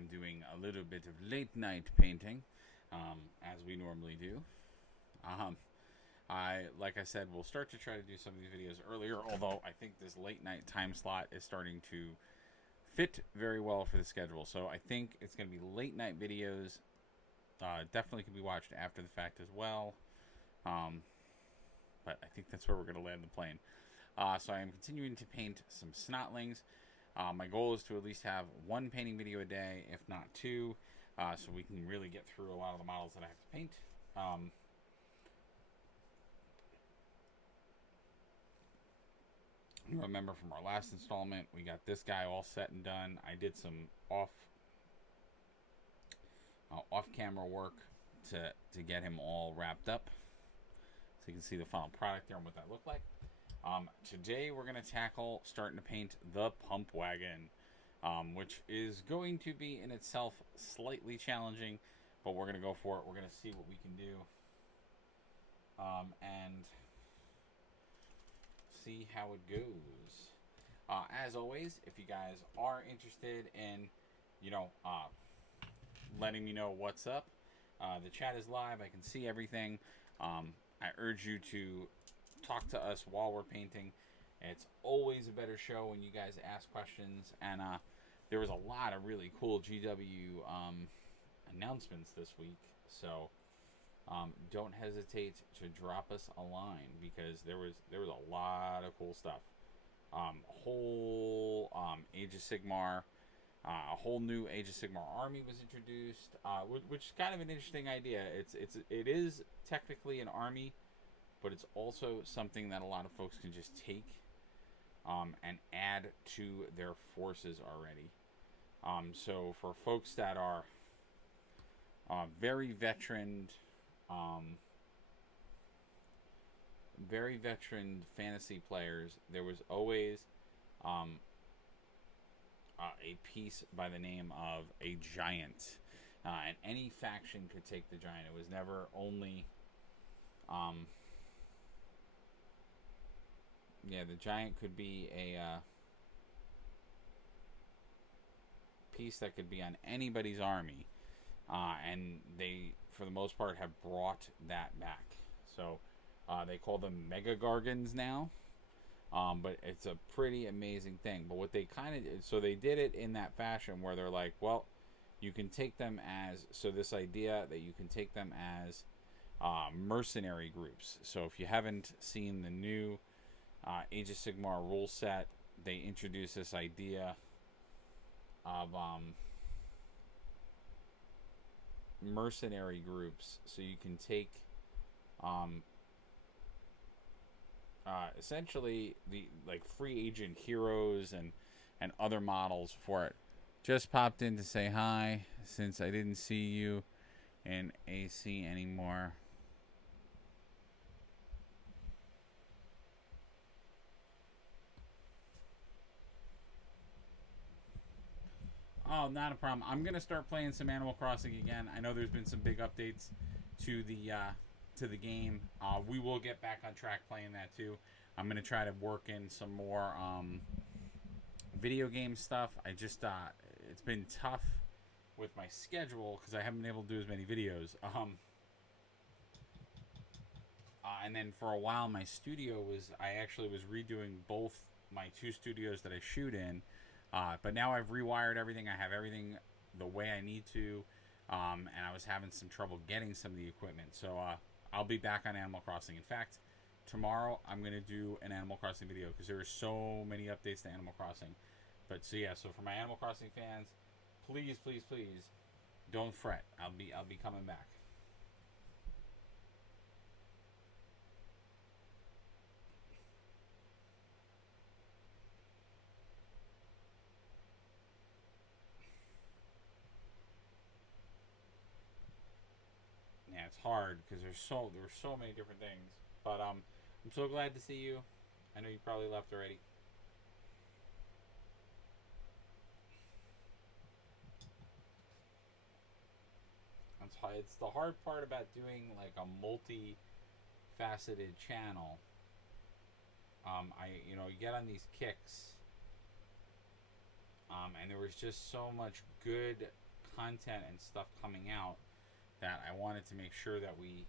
I'm doing a little bit of late night painting, as we normally do. Um, like I said, we'll start to try to do some of these videos earlier, although I think this late night time slot is starting to fit very well for the schedule. So I think it's going to be late night videos. Definitely can be watched after the fact as well. But I think that's where we're going to land the plane. So I am continuing to paint some Snotlings. My goal is to at least have one painting video a day, if not two, so we can really get through a lot of the models that I have to paint. You remember from our last installment, we got this guy all set and done. I did some off-camera work to get him all wrapped up, so you can see the final product there and what that looked like. Today we're going to tackle starting to paint the pump wagon, which is going to be in itself slightly challenging, but we're going to go for it. We're going to see what we can do, and see how it goes. As always, if you guys are interested in, letting me know what's up, the chat is live. I can see everything. I urge you to talk to us while we're painting. It's always a better show when you guys ask questions, and there was a lot of really cool GW announcements this week, so don't hesitate to drop us a line, because there was a lot of cool stuff. A whole Age of Sigmar, a whole new Age of Sigmar army was introduced, which is kind of an interesting idea. It is technically an army, but it's also something that a lot of folks can just take and add to their forces already. So for folks that are very veteran fantasy players, there was always a piece by the name of a giant, and any faction could take the giant. It was never only the giant could be a piece that could be on anybody's army, and they, for the most part, have brought that back. So they call them Mega Gargons now, but it's a pretty amazing thing. But what they kind of did, so they did it in that fashion where they're like, well, you can take them as, so this idea that you can take them as mercenary groups. So if you haven't seen the new Age of Sigmar rule set, they introduced this idea of mercenary groups, so you can take essentially the free agent heroes and other models for it. Just popped in to say hi, since I didn't see you in AC anymore. Oh, not a problem. I'm gonna start playing some Animal Crossing again. I know there's been some big updates to the game. We will get back on track playing that too. I'm gonna try to work in some more video game stuff. I just it's been tough with my schedule because I haven't been able to do as many videos. And then for a while, my studio I actually was redoing both my two studios that I shoot in. But now I've rewired everything. I have everything the way I need to, and I was having some trouble getting some of the equipment. So I'll be back on Animal Crossing. In fact, tomorrow I'm going to do an Animal Crossing video because there are so many updates to Animal Crossing. But so for my Animal Crossing fans, please, please, please, don't fret. I'll be coming back. Yeah, it's hard because there's so many different things. But I'm so glad to see you. I know you probably left already. It's the hard part about doing like a multi-faceted channel. You get on these kicks, and there was just so much good content and stuff coming out that I wanted to make sure that we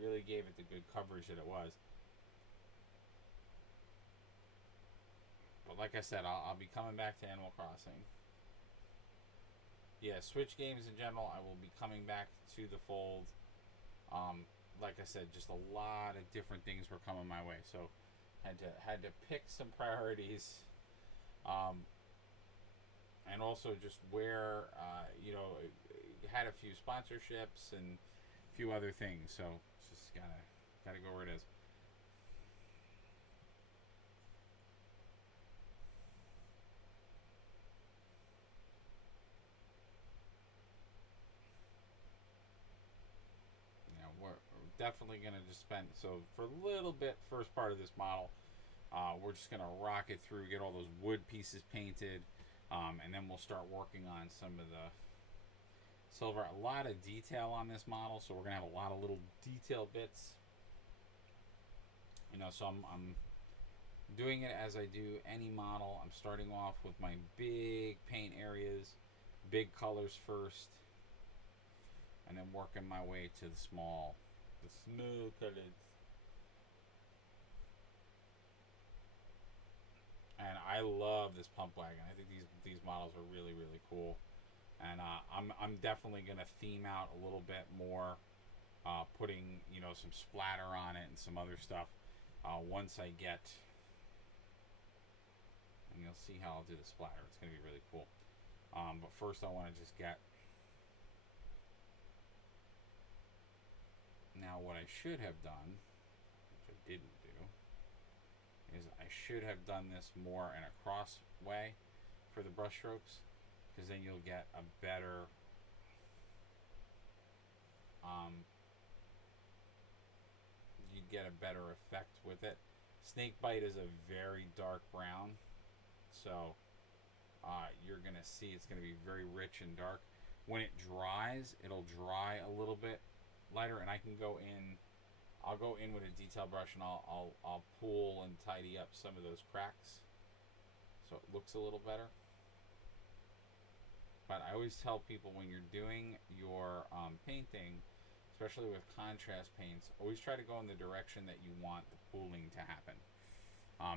really gave it the good coverage that it was. But like I said, I'll be coming back to Animal Crossing. Yeah, Switch games in general, I will be coming back to the fold. Like I said, just a lot of different things were coming my way, so had to pick some priorities, and also just where had a few sponsorships and a few other things. So it's just gotta go where it is. We're definitely going to just spend, so for a little bit, first part of this model, we're just going to rock it through, get all those wood pieces painted, and then we'll start working on some of the silver. A lot of detail on this model, so we're going to have a lot of little detail bits. So I'm doing it as I do any model. I'm starting off with my big paint areas, big colors first, and then working my way to the small colors. And I love this pump wagon. I think these models are really, really cool. And I'm definitely gonna theme out a little bit more, putting some splatter on it and some other stuff. Once I get, and you'll see how I'll do the splatter. It's gonna be really cool. But first I want to just get. Now what I should have done, which I didn't do, is I should have done this more in a cross way for the brush strokes, because then you'll get a better you'd get a better effect with it. Snakebite is a very dark brown, so you're gonna see it's gonna be very rich and dark. When it dries, it'll dry a little bit lighter, and I can go in. I'll go in with a detail brush and I'll pull and tidy up some of those cracks, so it looks a little better. But I always tell people, when you're doing your painting, especially with contrast paints, always try to go in the direction that you want the pooling to happen.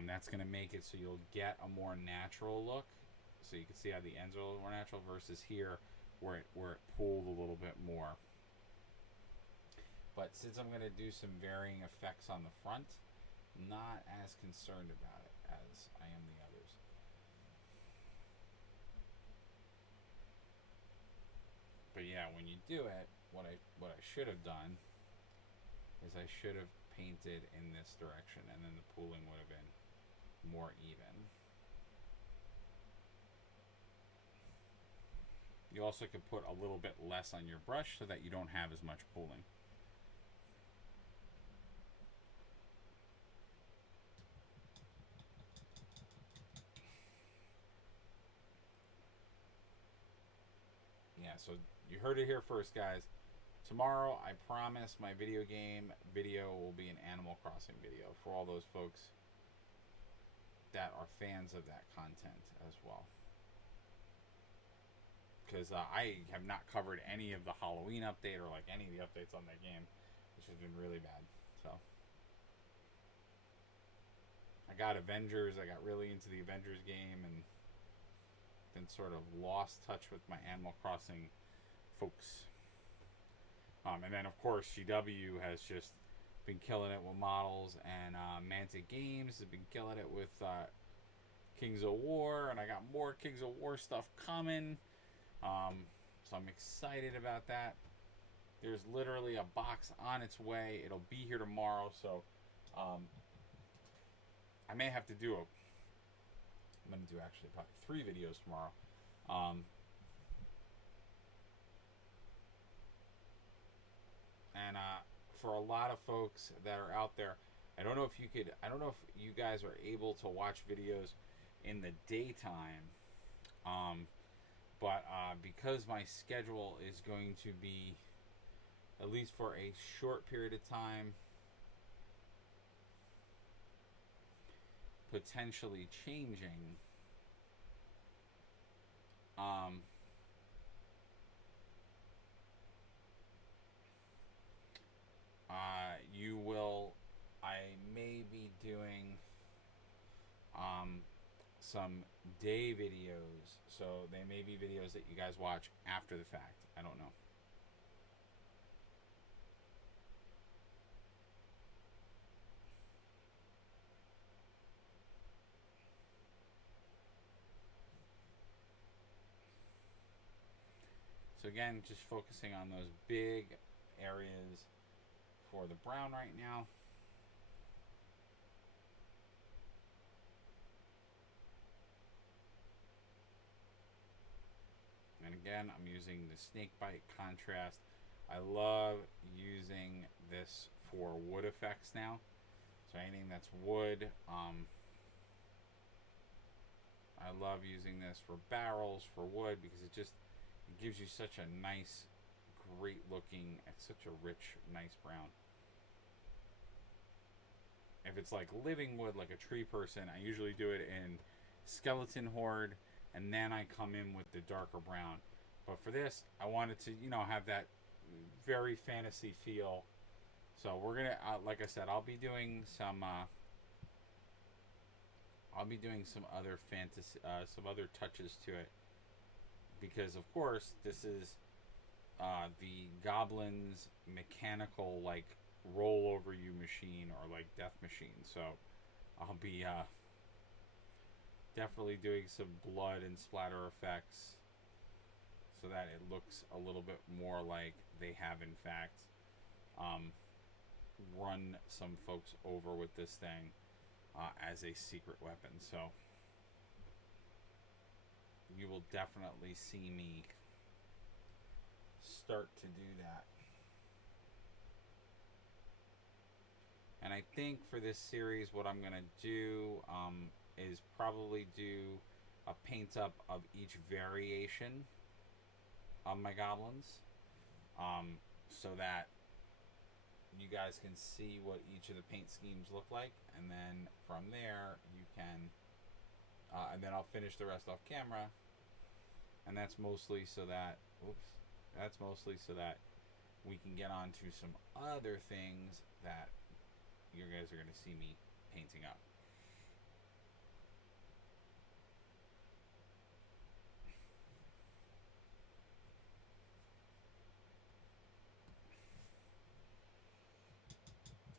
That's going to make it so you'll get a more natural look. So you can see how the ends are a little more natural versus here where it pooled a little bit more. But since I'm going to do some varying effects on the front, I'm not as concerned about it as I am the others. But yeah, when you do it, what I should have done is I should have painted in this direction, and then the pooling would have been more even. You also could put a little bit less on your brush so that you don't have as much pooling. Yeah, so you heard it here first, guys. Tomorrow, I promise, my video game video will be an Animal Crossing video for all those folks that are fans of that content as well. Because I have not covered any of the Halloween update or like any of the updates on that game, which has been really bad. So I got Avengers. I got really into the Avengers game and then sort of lost touch with my Animal Crossing folks. And then of course GW has just been killing it with models, and Mantic Games has been killing it with Kings of War, and I got more Kings of War stuff coming. So I'm excited about that. There's literally a box on its way. It'll be here tomorrow, so I may have to do I'm going to do actually probably 3 videos tomorrow. And for a lot of folks that are out there, I don't know if you guys are able to watch videos in the daytime. But because my schedule is going to be, at least for a short period of time, potentially changing, some day videos, so they may be videos that you guys watch after the fact. I don't know. So again, just focusing on those big areas for the brown right now. And again, I'm using the snakebite contrast. I love using this for wood effects now. So anything that's wood, I love using this for barrels, for wood, because it gives you such a nice, great looking, it's such a rich, nice brown. If it's like living wood, like a tree person, I usually do it in skeleton horde, and then I come in with the darker brown. But for this, I wanted to, have that very fantasy feel. So we're gonna, like I said, I'll be doing some other fantasy, some other touches to it, because of course this is the Goblin's mechanical, like, roll over you machine, or like death machine. So I'll be definitely doing some blood and splatter effects so that it looks a little bit more like they have in fact run some folks over with this thing as a secret weapon. So you will definitely see me start to do that. And I think for this series, what I'm going to do is probably do a paint up of each variation of my goblins, so that you guys can see what each of the paint schemes look like. And then from there, you can, and then I'll finish the rest off camera. And that's mostly so that, we can get on to some other things that you guys are going to see me painting up.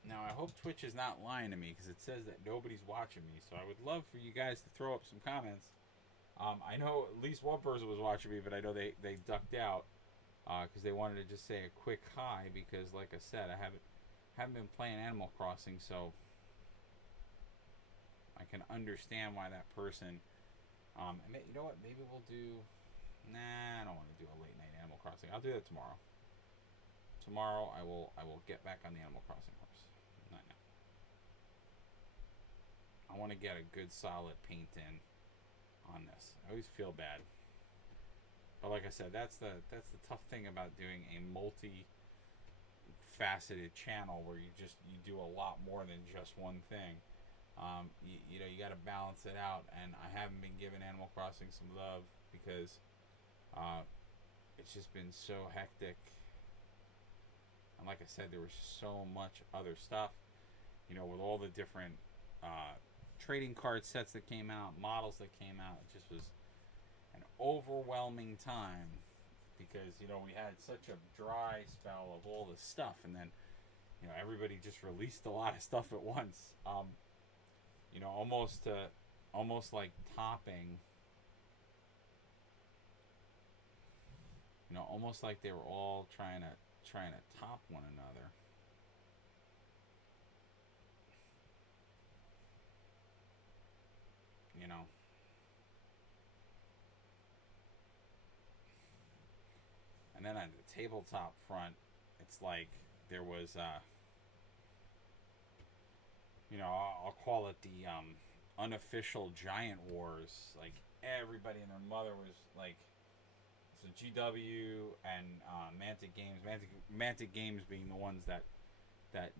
Now, I hope Twitch is not lying to me, because it says that nobody's watching me. So I would love for you guys to throw up some comments. I know at least one person was watching me, but I know they ducked out because they wanted to just say a quick hi, because, like I said, I haven't been playing Animal Crossing, so I can understand why that person. You know what? Maybe we'll do. Nah, I don't want to do a late night Animal Crossing. I'll do that tomorrow. Tomorrow I will get back on the Animal Crossing horse. Not now. I want to get a good solid paint in on this. I always feel bad, but like I said, that's the tough thing about doing a multi-faceted channel where you do a lot more than just one thing. You got to balance it out, and I haven't been giving Animal Crossing some love because it's just been so hectic. And like I said, there was so much other stuff, with all the different trading card sets that came out, models that came out. It just was an overwhelming time because, we had such a dry spell of all this stuff, and then, everybody just released a lot of stuff at once. Almost like topping, almost like they were all trying to top one another. And then on the tabletop front, it's like there was I'll call it the unofficial Giant Wars. Like, everybody and their mother was like, so GW and Mantic Games. Mantic Games being the ones that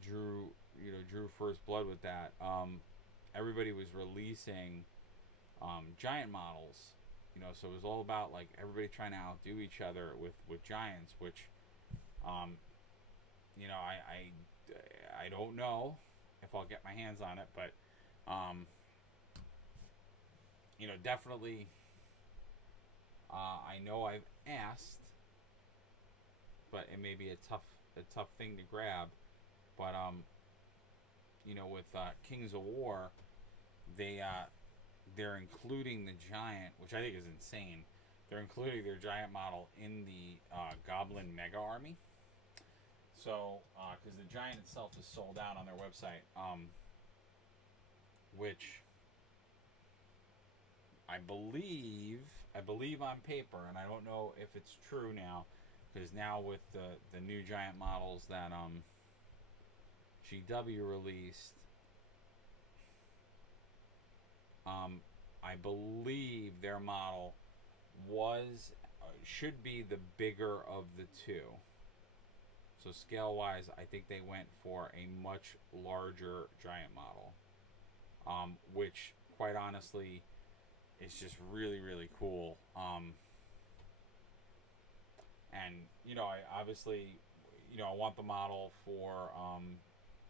drew first blood with that. Everybody was releasing giant models, so it was all about like everybody trying to outdo each other with giants, which I don't know if I'll get my hands on it, but definitely. I know I've asked, but it may be a tough thing to grab. But with Kings of War, they they're including the giant, which I think is insane. They're including their giant model in the Goblin Mega Army. So, because the giant itself is sold out on their website, which I believe on paper, and I don't know if it's true now, because now with the new giant models that GW released, I believe their model was should be the bigger of the two. So scale wise, I think they went for a much larger giant model, which quite honestly is just really really cool. And I obviously, I want the model for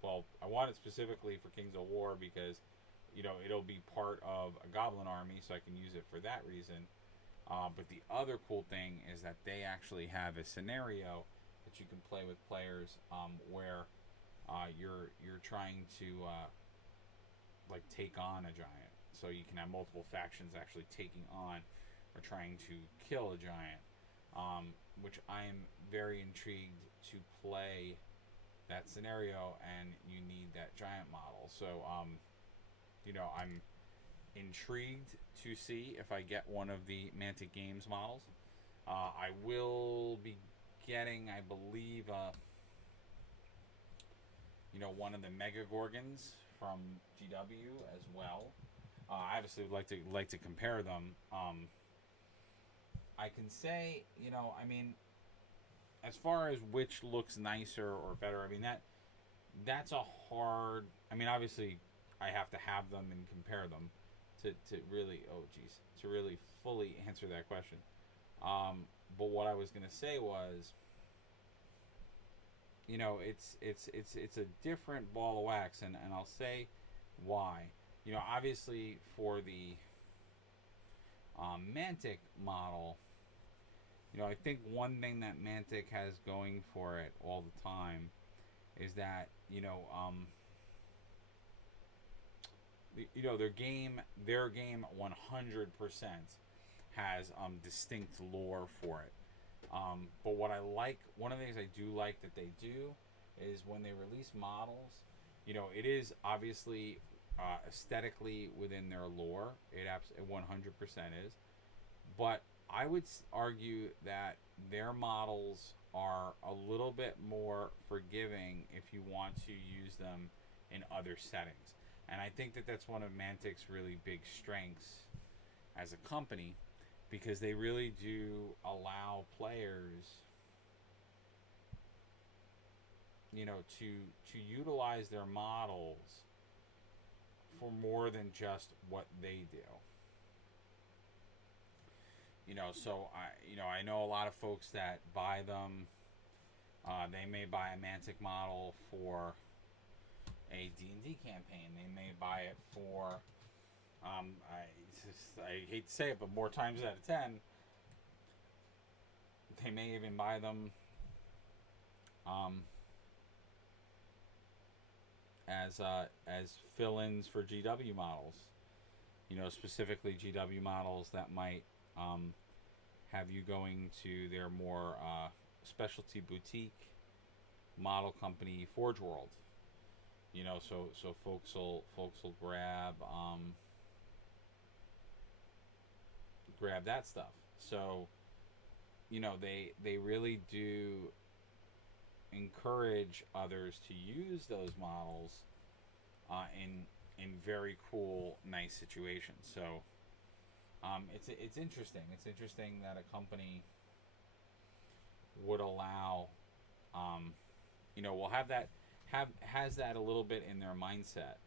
well, I want it specifically for Kings of War because it'll be part of a Goblin army, so I can use it for that reason. But the other cool thing is that they actually have a scenario that you can play with players, where you're trying to like take on a giant. So you can have multiple factions actually taking on or trying to kill a giant, which I am very intrigued to play that scenario, and you need that giant model. So I'm intrigued to see if I get one of the Mantic Games models. I will be getting, I believe, one of the Mega Gorgons from GW as well. I obviously would like to compare them. I can say, I mean, as far as which looks nicer or better, I mean that's a hard. I mean, obviously, I have to have them and compare them to really, to really fully answer that question. But what I was gonna say was, it's a different ball of wax, and I'll say why. Obviously for the Mantic model, I think one thing that Mantic has going for it all the time is that their game 100% has distinct lore for it. But what I like, one of the things I do like that they do is when they release models, it is obviously aesthetically within their lore. It 100% is. But I would argue that their models are a little bit more forgiving if you want to use them in other settings. And I think that that's one of Mantic's really big strengths as a company, because they really do allow players, to utilize their models for more than just what they do. So I know a lot of folks that buy them. They may buy a Mantic model for a D&D campaign. They may buy it for, I hate to say it, but more times out of 10, they may even buy them as fill-ins for GW models. Specifically GW models that might have you going to their more specialty boutique model company, Forge World. So folks will grab that stuff. So they really do encourage others to use those models in very cool, nice situations. So it's interesting. It's interesting that a company would allow, will has that a little bit in their mindset,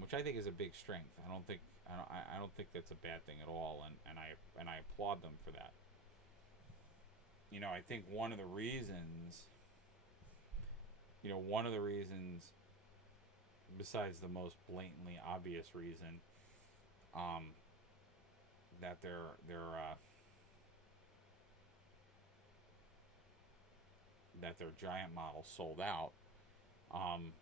which I think is a big strength. I don't think that's a bad thing at all, and I applaud them for that. I think one of the reasons, besides the most blatantly obvious reason, that their giant model sold out. Um,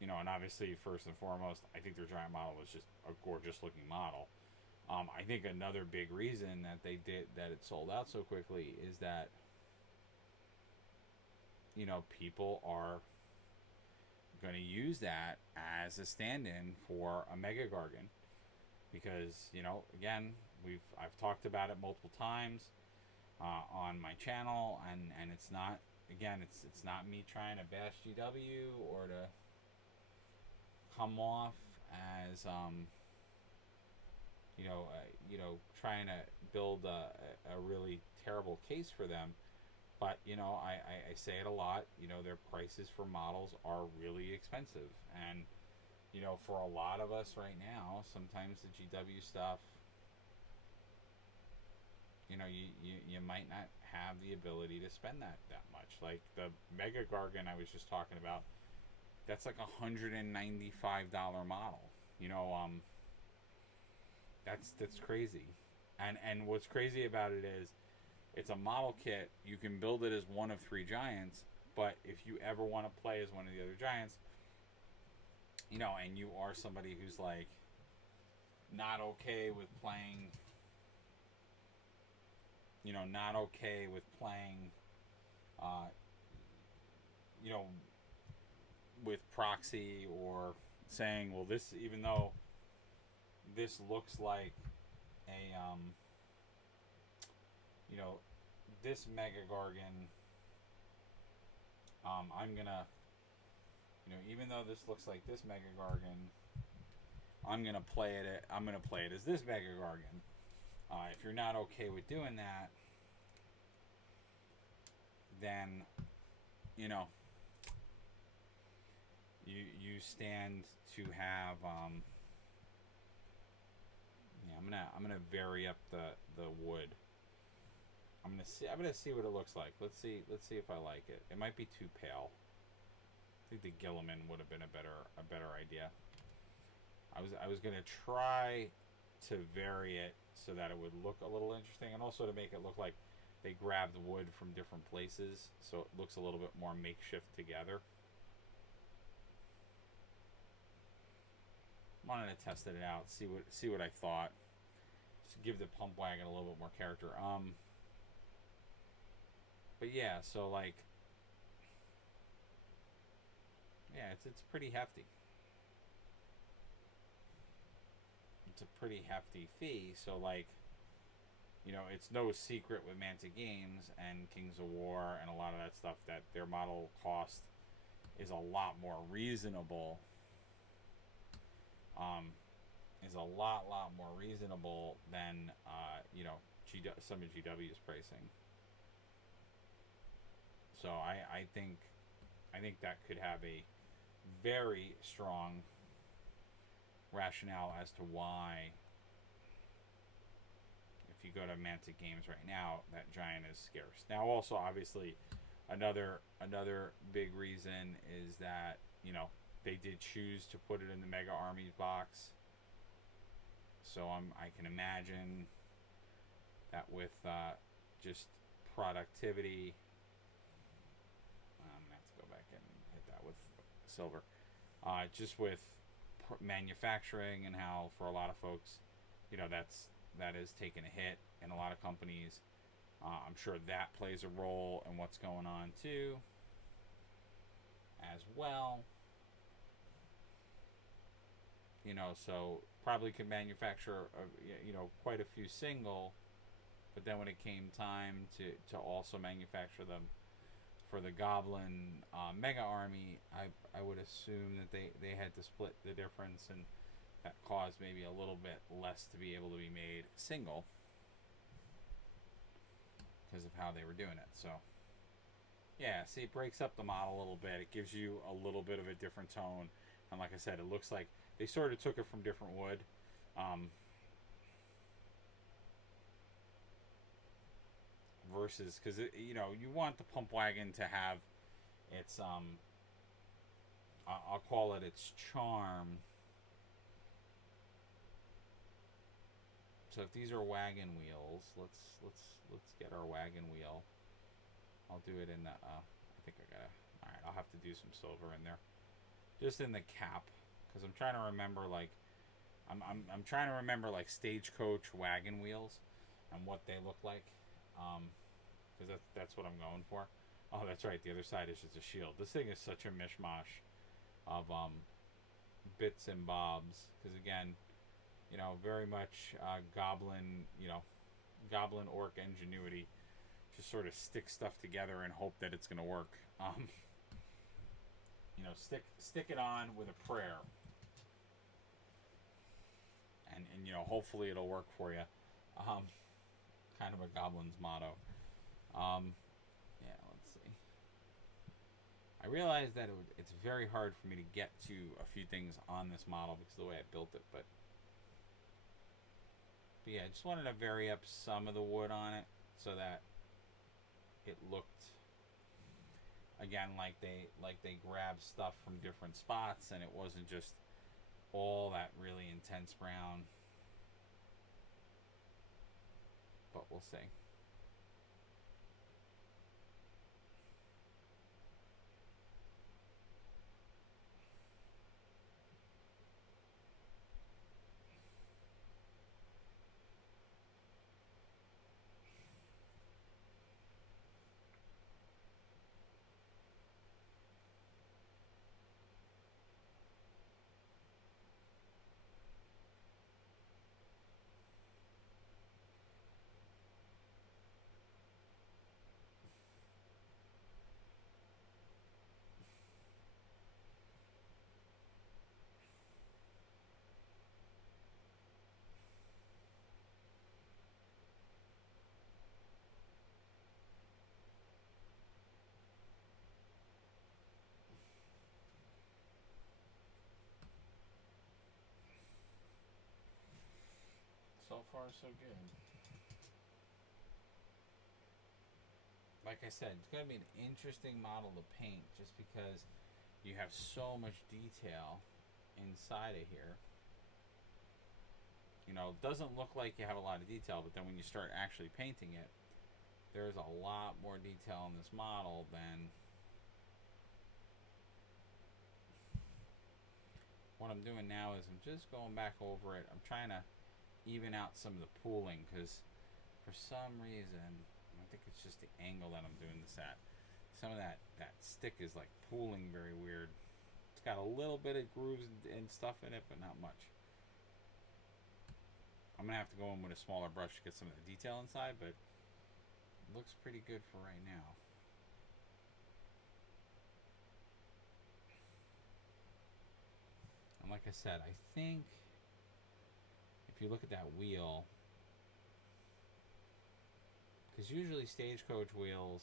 and obviously, first and foremost, I think their giant model was just a gorgeous looking model. I think another big reason that it sold out so quickly is that people are going to use that as a stand-in for a Mega Gargan, because again, I've talked about it multiple times on my channel, and it's not, again, it's not me trying to bash GW or to come off as trying to build a really terrible case for them. But I say it a lot. Their prices for models are really expensive, and for a lot of us right now, sometimes the GW stuff, you might not have the ability to spend that much. Like the Mega Gargan I was just talking about, that's like $195 model. That's crazy. And what's crazy about it is, it's a model kit. You can build it as one of 3 giants, but if you ever want to play as one of the other giants, and you are somebody who's like not okay with playing, with proxy, or saying, well, this, even though this looks like a this Mega Gargan, I'm gonna, even though this looks like this Mega Gargan, I'm gonna play it as this Mega Gargan. If you're not okay with doing that, then you stand to have I'm gonna vary up the wood. I'm gonna see what it looks like. Let's see if I like it. It might be too pale. I think the Gilliman would have been a better idea. I was gonna try to vary it so that it would look a little interesting, and also to make it look like they grabbed wood from different places, so it looks a little bit more makeshift together. Wanted to test it out, see what I thought. Just give the pump wagon a little bit more character. But yeah, so like, yeah, it's pretty hefty. It's a pretty hefty fee. So like, it's no secret with Manta Games and Kings of War and a lot of that stuff that their model cost is a lot more reasonable. Is a lot more reasonable than some of GW's pricing. So I think that could have a very strong rationale as to why, if you go to Manta Games right now, that giant is scarce. Now, also, obviously, another big reason is that they did choose to put it in the Mega Armies box. So I can imagine that with just productivity, I'm gonna have to go back and hit that with silver. Just with manufacturing, and how for a lot of folks, that is taking a hit in a lot of companies. I'm sure that plays a role in what's going on too, as well. So probably could manufacture quite a few single, but then when it came time to also manufacture them for the Goblin Mega Army, I would assume that they had to split the difference, and that caused maybe a little bit less to be able to be made single because of how they were doing it. So yeah, see, it breaks up the model a little bit. It gives you a little bit of a different tone, and like I said, it looks like they sort of took it from different wood. Versus, because you want the pump wagon to have its I'll call it its charm, So if these are wagon wheels, let's get our wagon wheel. I'll do it in the. I think I gotta. All right, I'll have to do some silver in there, just in the cap, because I'm trying to remember like, I'm trying to remember like stagecoach wagon wheels, and what they look like, because that's what I'm going for. Oh, that's right. The other side is just a shield. This thing is such a mishmash of bits and bobs, because again, you know, very much goblin, you know, goblin orc ingenuity. Just sort of stick stuff together and hope that it's going to work. You know, stick it on with a prayer, and you know, hopefully it'll work for you. Kind of a goblin's motto. Yeah, let's see. I realized that it's very hard for me to get to a few things on this model because of the way I built it, but yeah, I just wanted to vary up some of the wood on it so that it looked, again, like they grabbed stuff from different spots and it wasn't just all that really intense brown. But we'll see. So far, so good. Like I said, it's going to be an interesting model to paint just because you have so much detail inside of here. You know, it doesn't look like you have a lot of detail, but then when you start actually painting it, there's a lot more detail in this model than what I'm doing now. Is I'm just going back over it. I'm trying to even out some of the pooling because for some reason, I think it's just the angle that I'm doing this at. Some of that stick is like pooling very weird. It's got a little bit of grooves and stuff in it, but not much. I'm gonna have to go in with a smaller brush to get some of the detail inside, but it looks pretty good for right now. And like I said, I think if you look at that wheel, because usually stagecoach wheels,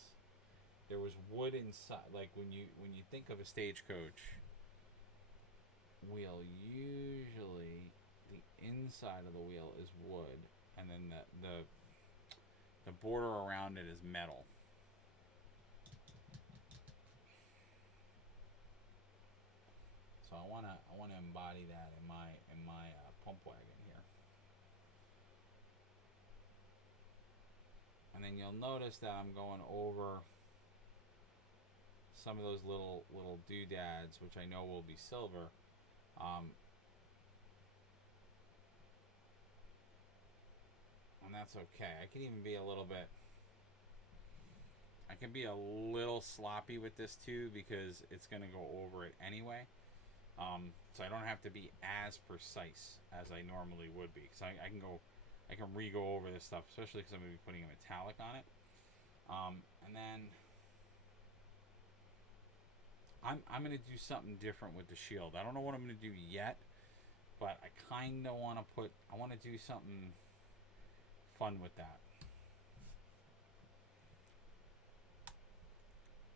there was wood inside. Like when you think of a stagecoach wheel, usually the inside of the wheel is wood, and then the border around it is metal. So I wanna embody that in my pump wagon here. And then you'll notice that I'm going over some of those little doodads, which I know will be silver. And that's okay. I can even be a little bit. I can be a little sloppy with this too because it's going to go over it anyway. So I don't have to be as precise as I normally would be. Because I can re-go over this stuff, especially because I'm going to be putting a metallic on it. And then I'm going to do something different with the shield. I don't know what I'm going to do yet, but I kind of want to I want to do something fun with that.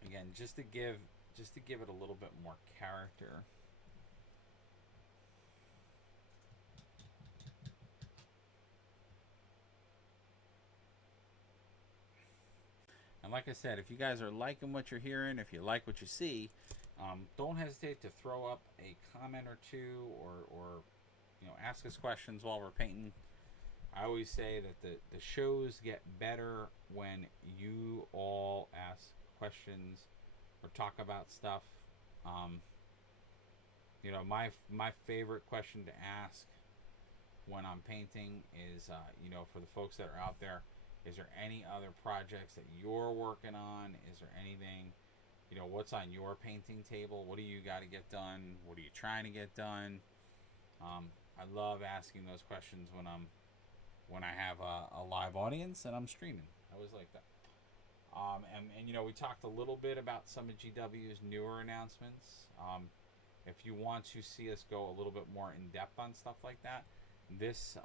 Again, just to give it a little bit more character. And like I said, if you guys are liking what you're hearing, if you like what you see, don't hesitate to throw up a comment or two, or you know, ask us questions while we're painting. I always say that the shows get better when you all ask questions or talk about stuff. Um, my favorite question to ask when I'm painting is, for the folks that are out there, is there any other projects that you're working on? Is there anything, what's on your painting table? What do you got to get done? What are you trying to get done? I love asking those questions when I have a live audience and I'm streaming. I always like that. And we talked a little bit about some of GW's newer announcements. If you want to see us go a little bit more in depth on stuff like that, this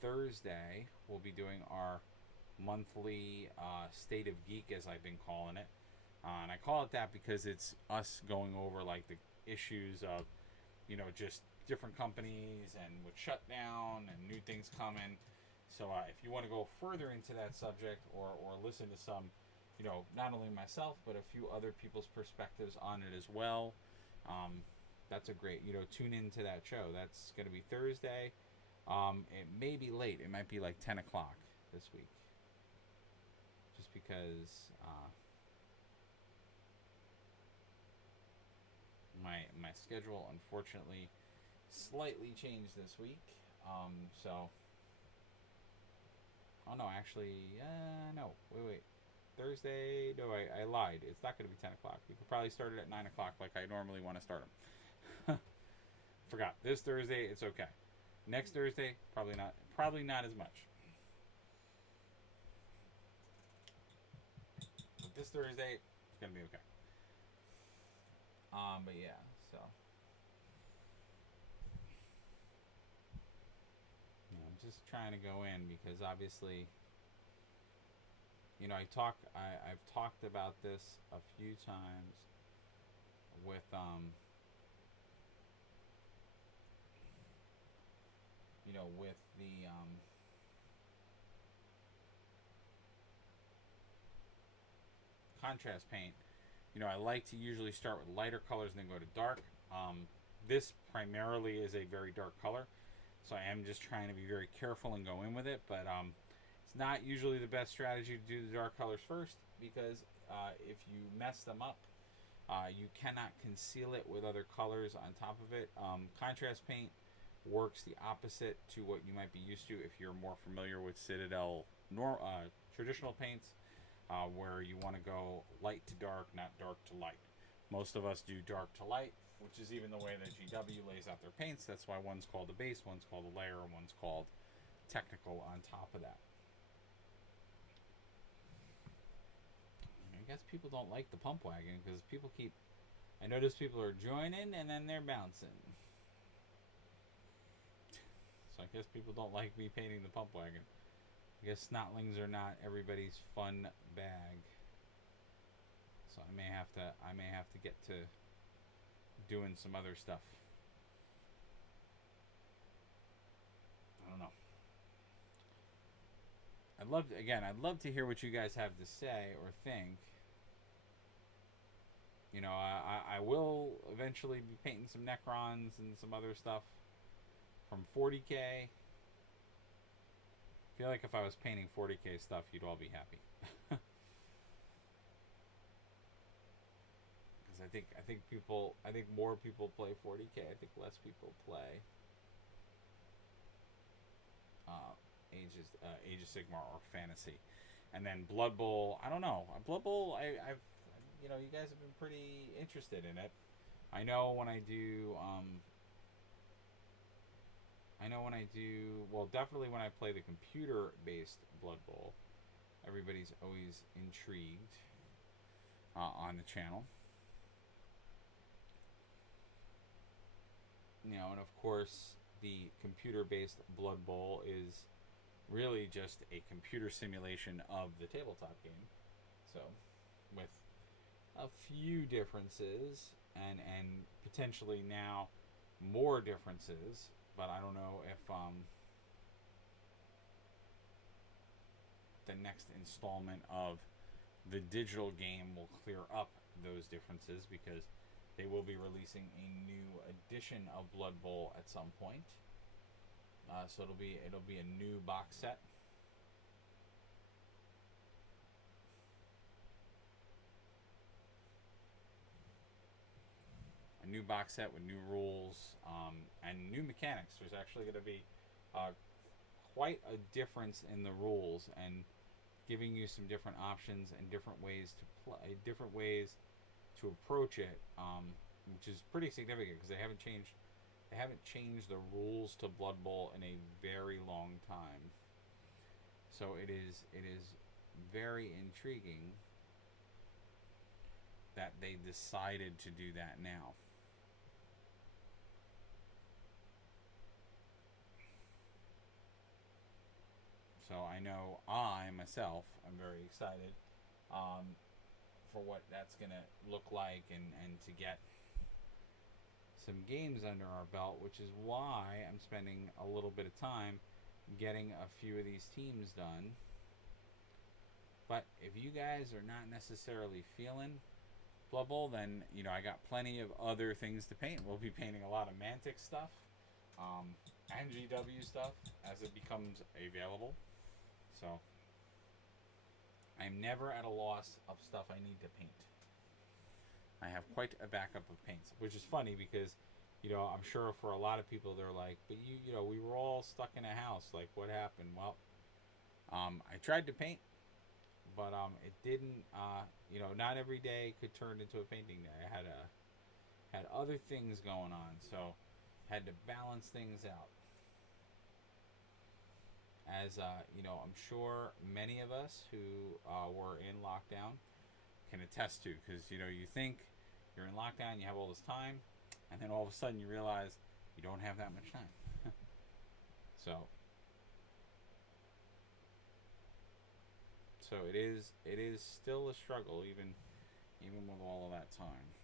Thursday we'll be doing our monthly State of Geek, as I've been calling it. And I call it that because it's us going over like the issues of, just different companies and with shutdown and new things coming. So if you want to go further into that subject or listen to some, not only myself, but a few other people's perspectives on it as well, that's a great, tune into that show. That's going to be Thursday. It may be late. It might be like 10 o'clock this week. Just because my schedule, unfortunately, slightly changed this week. So... Oh, no, actually, no. Wait. Thursday? No, I lied. It's not going to be 10 o'clock. We could probably start it at 9 o'clock like I normally want to start them. Forgot. This Thursday, it's okay. Next Thursday, probably not. Probably not as much. But this Thursday, it's going to be okay. But yeah, so... I'm just trying to go in because obviously, I've talked about this a few times with with the contrast paint. I like to usually start with lighter colors and then go to dark. This primarily is a very dark color. So I am just trying to be very careful and go in with it, but it's not usually the best strategy to do the dark colors first because if you mess them up, you cannot conceal it with other colors on top of it. Contrast paint works the opposite to what you might be used to if you're more familiar with Citadel traditional paints, where you want to go light to dark, not dark to light. Most of us do dark to light, which is even the way that GW lays out their paints. That's why one's called a base, one's called a layer, and one's called technical on top of that. I guess people don't like the pump wagon because I notice people are joining and then they're bouncing. So I guess people don't like me painting the pump wagon. I guess snotlings are not everybody's fun bag. So I may have to get to doing some other stuff. I don't know. I'd love to hear what you guys have to say or think. I will eventually be painting some Necrons and some other stuff from 40K. I feel like if I was painting 40K stuff, you'd all be happy. I think more people play 40K. I think less people play Age of Sigmar or Fantasy. And then Blood Bowl, I don't know. Blood Bowl, I've you guys have been pretty interested in it. I know when I do well, definitely when I play the computer-based Blood Bowl, everybody's always intrigued on the channel. And of course, the computer-based Blood Bowl is really just a computer simulation of the tabletop game. So, with a few differences, and potentially now more differences, but I don't know if the next installment of the digital game will clear up those differences, because they will be releasing a new edition of Blood Bowl at some point. So it'll be a new box set. A new box set with new rules and new mechanics. There's actually going to be quite a difference in the rules and giving you some different options and different ways to play, different ways to approach it, which is pretty significant because they haven't changed the rules to Blood Bowl in a very long time. So it is very intriguing that they decided to do that now. So I know I myself am very excited for what that's gonna look like and to get some games under our belt, which is why I'm spending a little bit of time getting a few of these teams done. But if you guys are not necessarily feeling Blood Bowl, then I got plenty of other things to paint. We'll be painting a lot of Mantic stuff and GW stuff as it becomes available. So I'm never at a loss of stuff I need to paint. I have quite a backup of paints, which is funny because, I'm sure for a lot of people they're like, but we were all stuck in a house. Like, what happened? Well, I tried to paint, but it didn't. Not every day could turn into a painting day. I had other things going on, so had to balance things out. As I'm sure many of us who were in lockdown can attest to, because you think you're in lockdown, you have all this time, and then all of a sudden you realize you don't have that much time. So it is still a struggle, even with all of that time.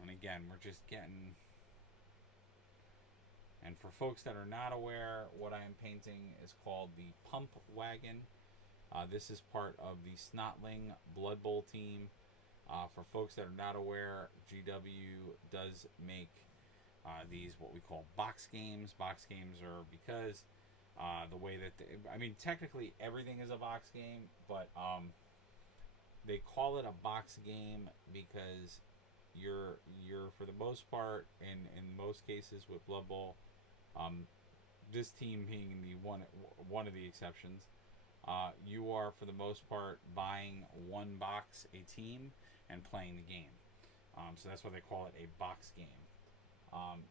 And again, we're just getting. And for folks that are not aware, what I am painting is called the Pump Wagon. This is part of the Snotting Blood Bowl team. For folks that are not aware, GW does make these what we call box games. Box games are because the way that technically everything is a box game, but they call it a box game because you're for the most part, in most cases with Blood Bowl, this team being the one of the exceptions, you are for the most part buying one box a team and playing the game. So that's why they call it a box game.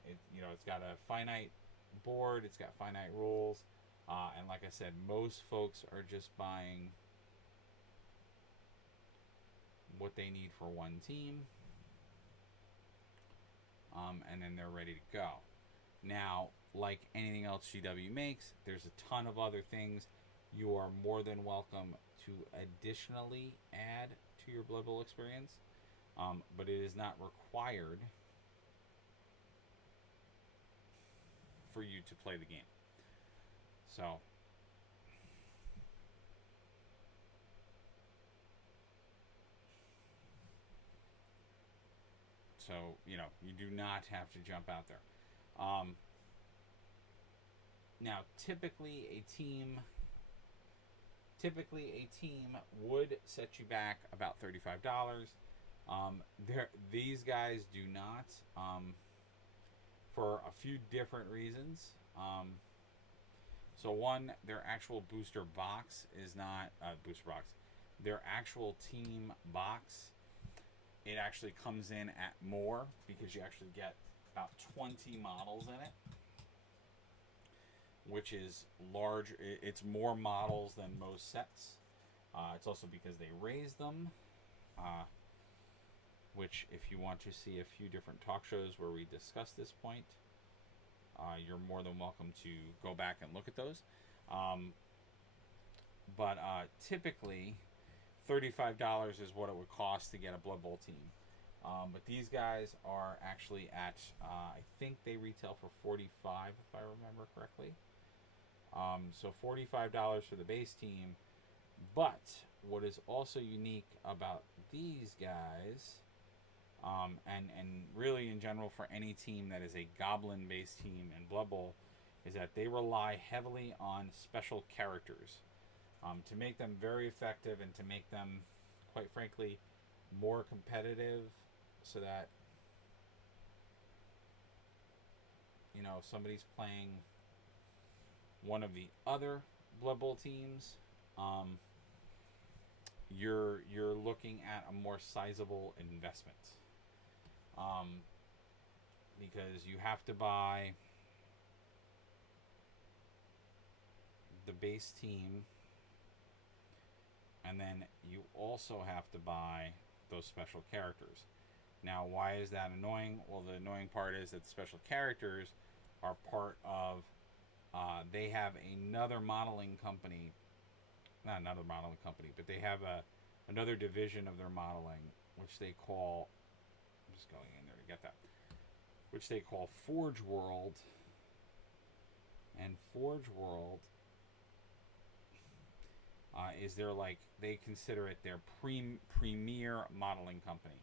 It's got a finite board, it's got finite rules, and like I said, most folks are just buying what they need for one team, and then they're ready to go. Now, like anything else GW makes, there's a ton of other things you are more than welcome to additionally add to your Blood Bowl experience, but it is not required for you to play the game. So you do not have to jump out there. Now, typically a team would set you back about $35. These guys do not, for a few different reasons. So one, their actual booster box is not booster box. Their actual team box, it actually comes in at more because you actually get about 20 models in it, which is large. It's more models than most sets. It's also because they raise them, which if you want to see a few different talk shows where we discuss this point, you're more than welcome to go back and look at those. But typically, $35 is what it would cost to get a Blood Bowl team. But these guys are actually at, I think they retail for $45 if I remember correctly. So $45 for the base team. But what is also unique about these guys and really in general for any team that is a goblin based team in Blood Bowl, is that they rely heavily on special characters to make them very effective and to make them, quite frankly, more competitive, so that, you know, if somebody's playing one of the other Blood Bowl teams, you're looking at a more sizable investment, because you have to buy the base team, and then you also have to buy those special characters. Now, why is that annoying? Well, the annoying part is that the special characters are part of, they have another modeling company, not another modeling company, but they have another division of their modeling, which they call, I'm just going in there to get that, which they call Forge World. And Forge World is their, like, they consider it their premier modeling company.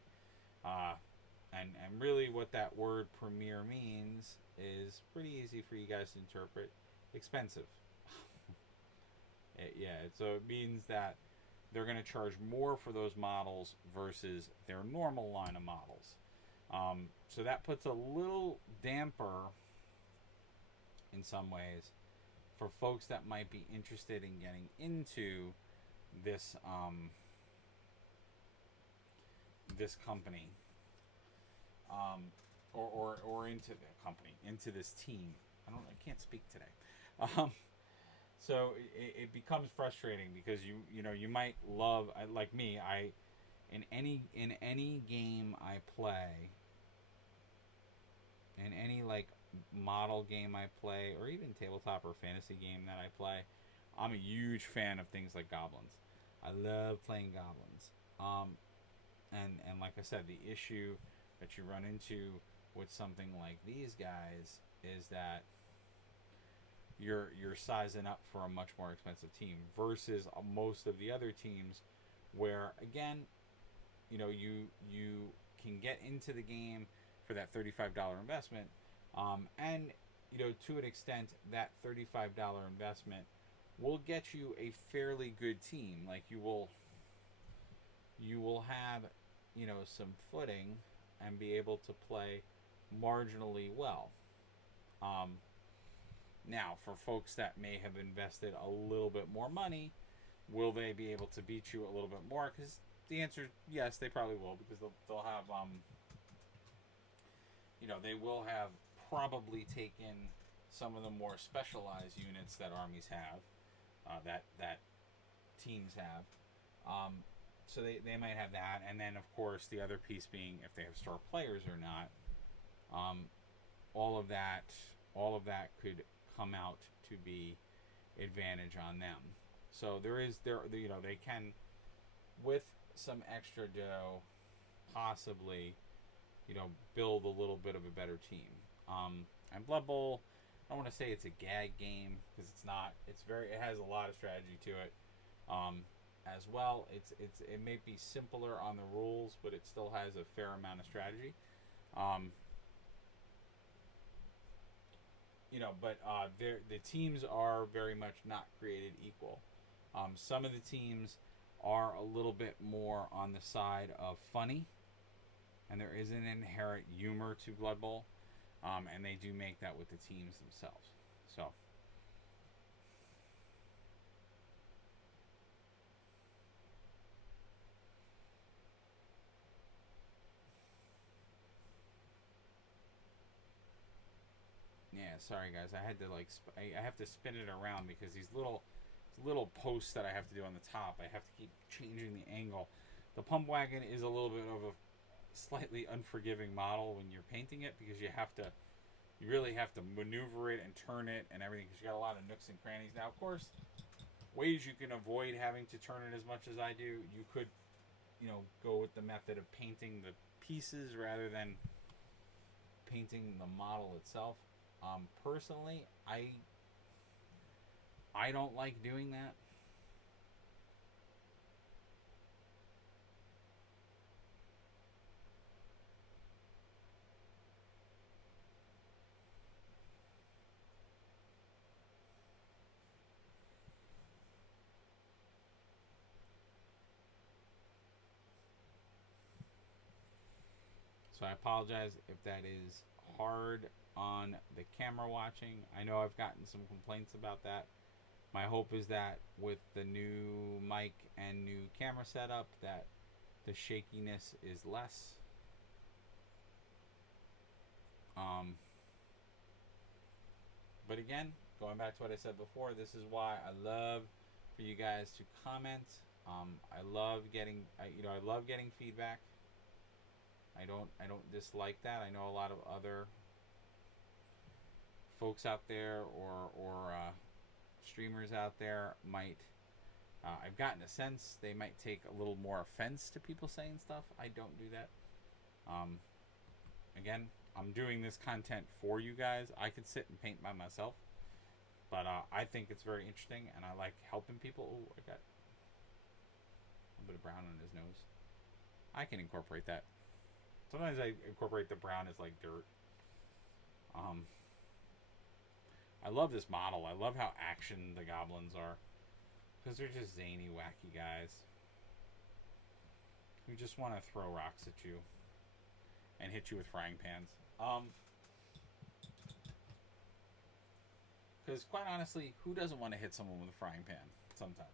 And really what that word premier means is pretty easy for you guys to interpret. Expensive. So it means that they're going to charge more for those models versus their normal line of models. So that puts a little damper in some ways for folks that might be interested in getting into this this company, or into the company, into this team. I can't speak today. So it becomes frustrating because you might love, like me, in any game I play, in any like model game I play, or even tabletop or fantasy game that I play, I'm a huge fan of things like goblins. I love playing goblins. And like I said, the issue that you run into with something like these guys is that you're sizing up for a much more expensive team versus most of the other teams, where again, you can get into the game for that $35 investment, and to an extent that $35 investment will get you a fairly good team. Like you will have some footing and be able to play marginally well. Now, for folks that may have invested a little bit more money, will they be able to beat you a little bit more? Because the answer is yes, they probably will, because they'll have they will have probably taken some of the more specialized units that armies have, that teams have. So they might have that, and then of course the other piece being if they have star players or not. All of that could come out to be advantage on them. So they can, with some extra dough, possibly build a little bit of a better team. And Blood Bowl, I don't want to say it's a gag game, because it's not. It has a lot of strategy to it. As well, it may be simpler on the rules, but it still has a fair amount of strategy. But the teams are very much not created equal. Some of the teams are a little bit more on the side of funny, and there is an inherent humor to Blood Bowl, and they do make that with the teams themselves. So. Yeah, sorry guys. I had to I have to spin it around because these little posts that I have to do on the top, I have to keep changing the angle. The pump wagon is a little bit of a slightly unforgiving model when you're painting it, because you really have to maneuver it and turn it and everything, because you got a lot of nooks and crannies. Now, of course, ways you can avoid having to turn it as much as I do, you could, go with the method of painting the pieces rather than painting the model itself. Personally, I don't like doing that. So I apologize if that is hard on the camera watching. I know I've gotten some complaints about that. My hope is that with the new mic and new camera setup that the shakiness is less. But again, going back to what I said before, this is why I love for you guys to comment. I love getting, I love getting feedback. I don't dislike that. I know a lot of other folks out there or streamers out there might. I've gotten a sense they might take a little more offense to people saying stuff. I don't do that. Again, I'm doing this content for you guys. I could sit and paint by myself, but I think it's very interesting, and I like helping people. Oh, I got a bit of brown on his nose. I can incorporate that. Sometimes I incorporate the brown as like dirt. I love this model. I love how action the goblins are, because they're just zany, wacky guys who just want to throw rocks at you and hit you with frying pans. Because quite honestly, who doesn't want to hit someone with a frying pan sometimes?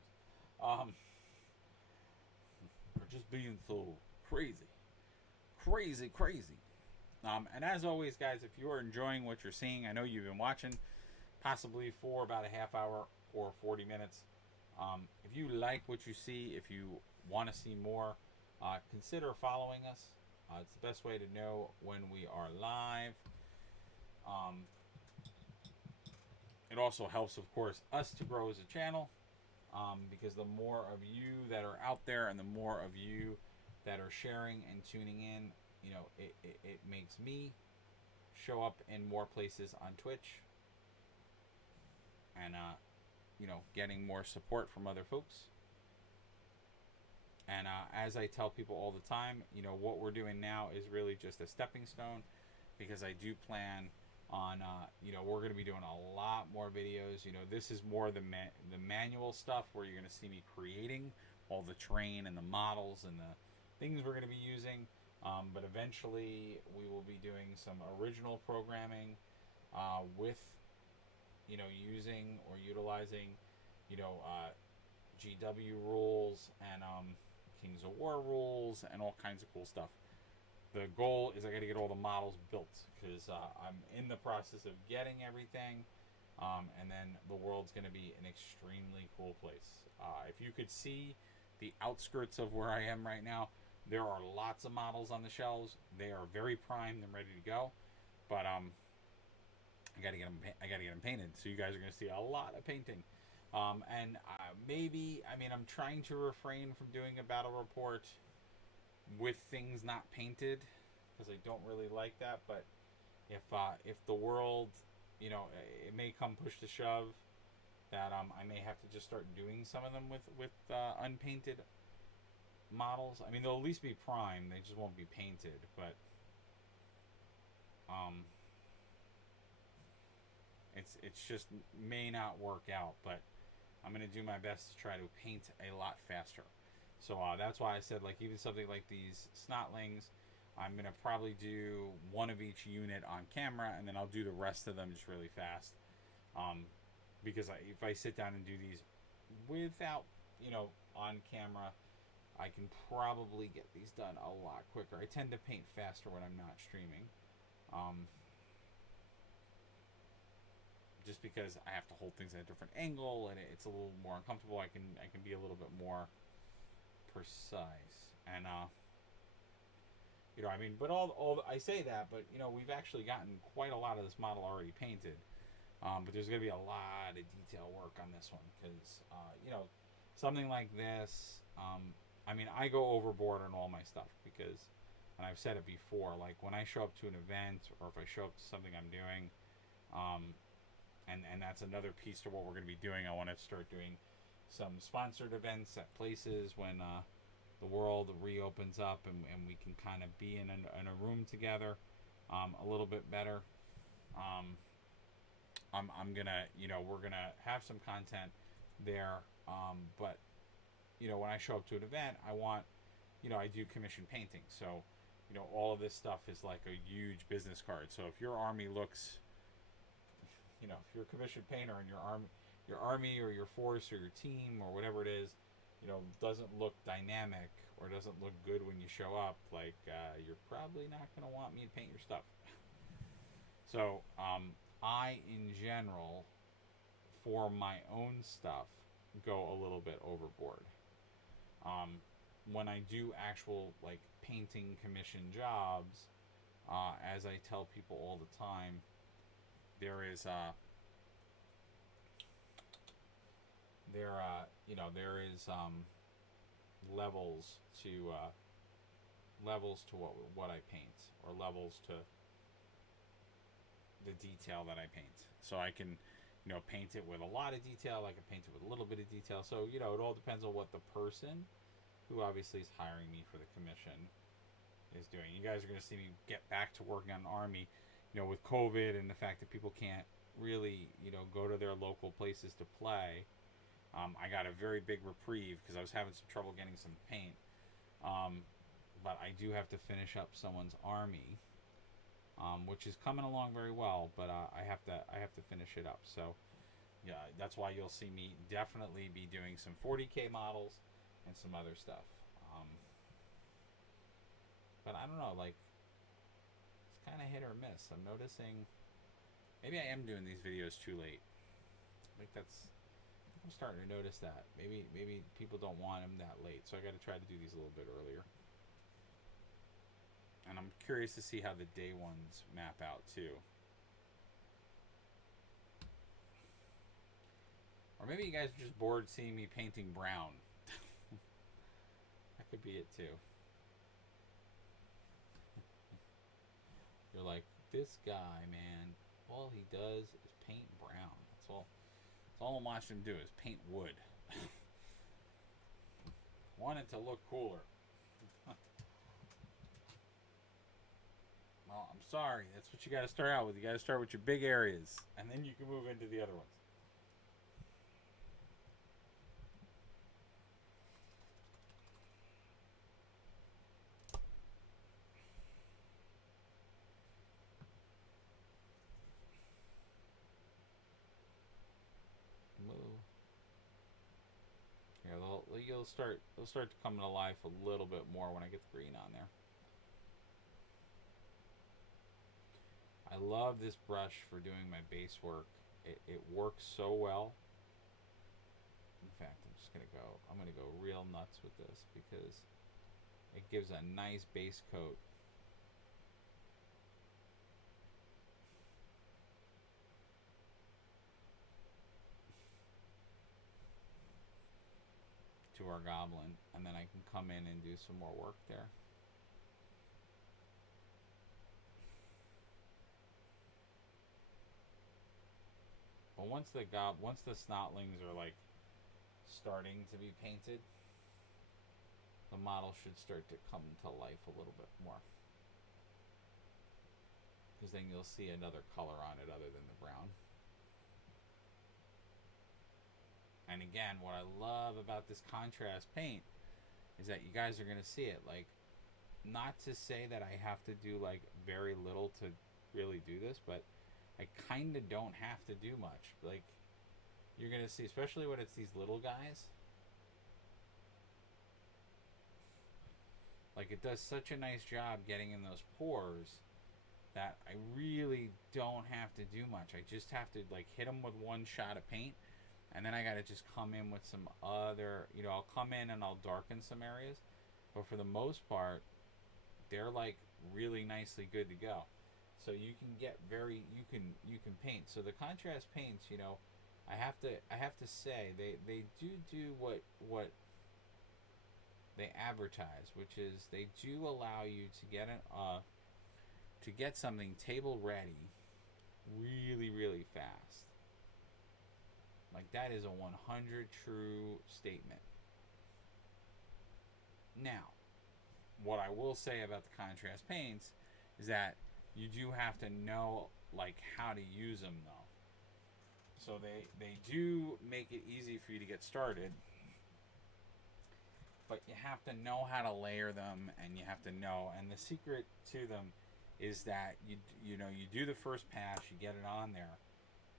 For just being so crazy. And as always, guys, if you are enjoying what you're seeing, I know you've been watching possibly for about a half hour or 40 minutes. If you like what you see, if you want to see more, consider following us. It's the best way to know when we are live. It also helps, of course, us to grow as a channel, because the more of you that are out there and the more of you that are sharing and tuning in, it makes me show up in more places on Twitch, and getting more support from other folks. And as I tell people all the time, what we're doing now is really just a stepping stone, because I do plan on we're going to be doing a lot more videos. This is more the manual stuff, where you're going to see me creating all the terrain and the models and the things we're going to be using. But eventually we will be doing some original programming with using or utilizing GW rules and Kings of War rules and all kinds of cool stuff. The goal is I got to get all the models built, because I'm in the process of getting everything, and then the world's going to be an extremely cool place. If you could see the outskirts of where I am right now, there are lots of models on the shelves. They are very primed and ready to go, but I got to get them. I got to get them painted. So you guys are going to see a lot of painting. And I'm trying to refrain from doing a battle report with things not painted, because I don't really like that. But if the world, it may come push to shove, that I may have to just start doing some of them with unpainted models. I mean, they'll at least be primed. They just won't be painted. But it's just may not work out. But I'm going to do my best to try to paint a lot faster. So that's why I said, like, even something like these Snotlings, I'm going to probably do one of each unit on camera, and then I'll do the rest of them just really fast. Because if I sit down and do these without, on camera, I can probably get these done a lot quicker. I tend to paint faster when I'm not streaming. Just because I have to hold things at a different angle, and it's a little more uncomfortable. I can be a little bit more precise, and but all I say that, but we've actually gotten quite a lot of this model already painted, but there's gonna be a lot of detail work on this one, because something like this, I go overboard on all my stuff, because, and I've said it before, like when I show up to an event, or if I show up to something I'm doing, and that's another piece to what we're going to be doing. I want to start doing some sponsored events at places when the world reopens up, and we can kind of be in a room together a little bit better. I'm gonna, we're gonna have some content there, but when I show up to an event, I want, I do commission painting, so all of this stuff is like a huge business card. So if your army looks, if you're a commissioned painter and your army or your force or your team or whatever it is, doesn't look dynamic or doesn't look good when you show up, like you're probably not going to want me to paint your stuff. So I, in general, for my own stuff, go a little bit overboard. When I do actual like painting commission jobs, as I tell people all the time, there is levels to what I paint, or levels to the detail that I paint. So I can paint it with a lot of detail, I can paint it with a little bit of detail. So it all depends on what the person who obviously is hiring me for the commission is doing. You guys are going to see me get back to working on an army, with COVID and the fact that people can't really, go to their local places to play. I got a very big reprieve because I was having some trouble getting some paint. But I do have to finish up someone's army, which is coming along very well. But I have to finish it up. So yeah, that's why you'll see me definitely be doing some 40K models and some other stuff. But I don't know, like, it's kind of hit or miss. I'm noticing maybe I am doing these videos too late. Like I'm starting to notice that. Maybe people don't want them that late, so I got to try to do these a little bit earlier. And I'm curious to see how the day ones map out too. Or maybe you guys are just bored seeing me painting brown. That could be it too. You're like, this guy, man, all he does is paint brown. That's all I'm watching him do is paint wood. Want it to look cooler. Well, I'm sorry. That's what you got to start out with. You got to start with your big areas, and then you can move into the other ones. Yeah, they'll start to come to life a little bit more when I get the green on there. I love this brush for doing my base work. It works so well. In fact, I'm gonna go real nuts with this because it gives a nice base coat. To our goblin, and then I can come in and do some more work there. But once the snotlings are like starting to be painted, the model should start to come to life a little bit more, because then you'll see another color on it other than the brown. And again, what I love about this contrast paint is that you guys are going to see it. Like, not to say that I have to do like very little to really do this, but I kind of don't have to do much. Like, you're going to see, especially when it's these little guys, like, it does such a nice job getting in those pores that I really don't have to do much. I just have to like hit them with one shot of paint, and then I got to just come in with some other, I'll come in and I'll darken some areas, but for the most part, they're like really nicely good to go. So you can get you can paint. So the contrast paints, I have to say they do what they advertise, which is they do allow you to get something table ready really, really fast. Like, that is a 100 true statement. Now, what I will say about the contrast paints is that you do have to know like how to use them though. So they do make it easy for you to get started. but you have to know how to layer them, and you have to know. And the secret to them is that you know, you do the first pass, you get it on there.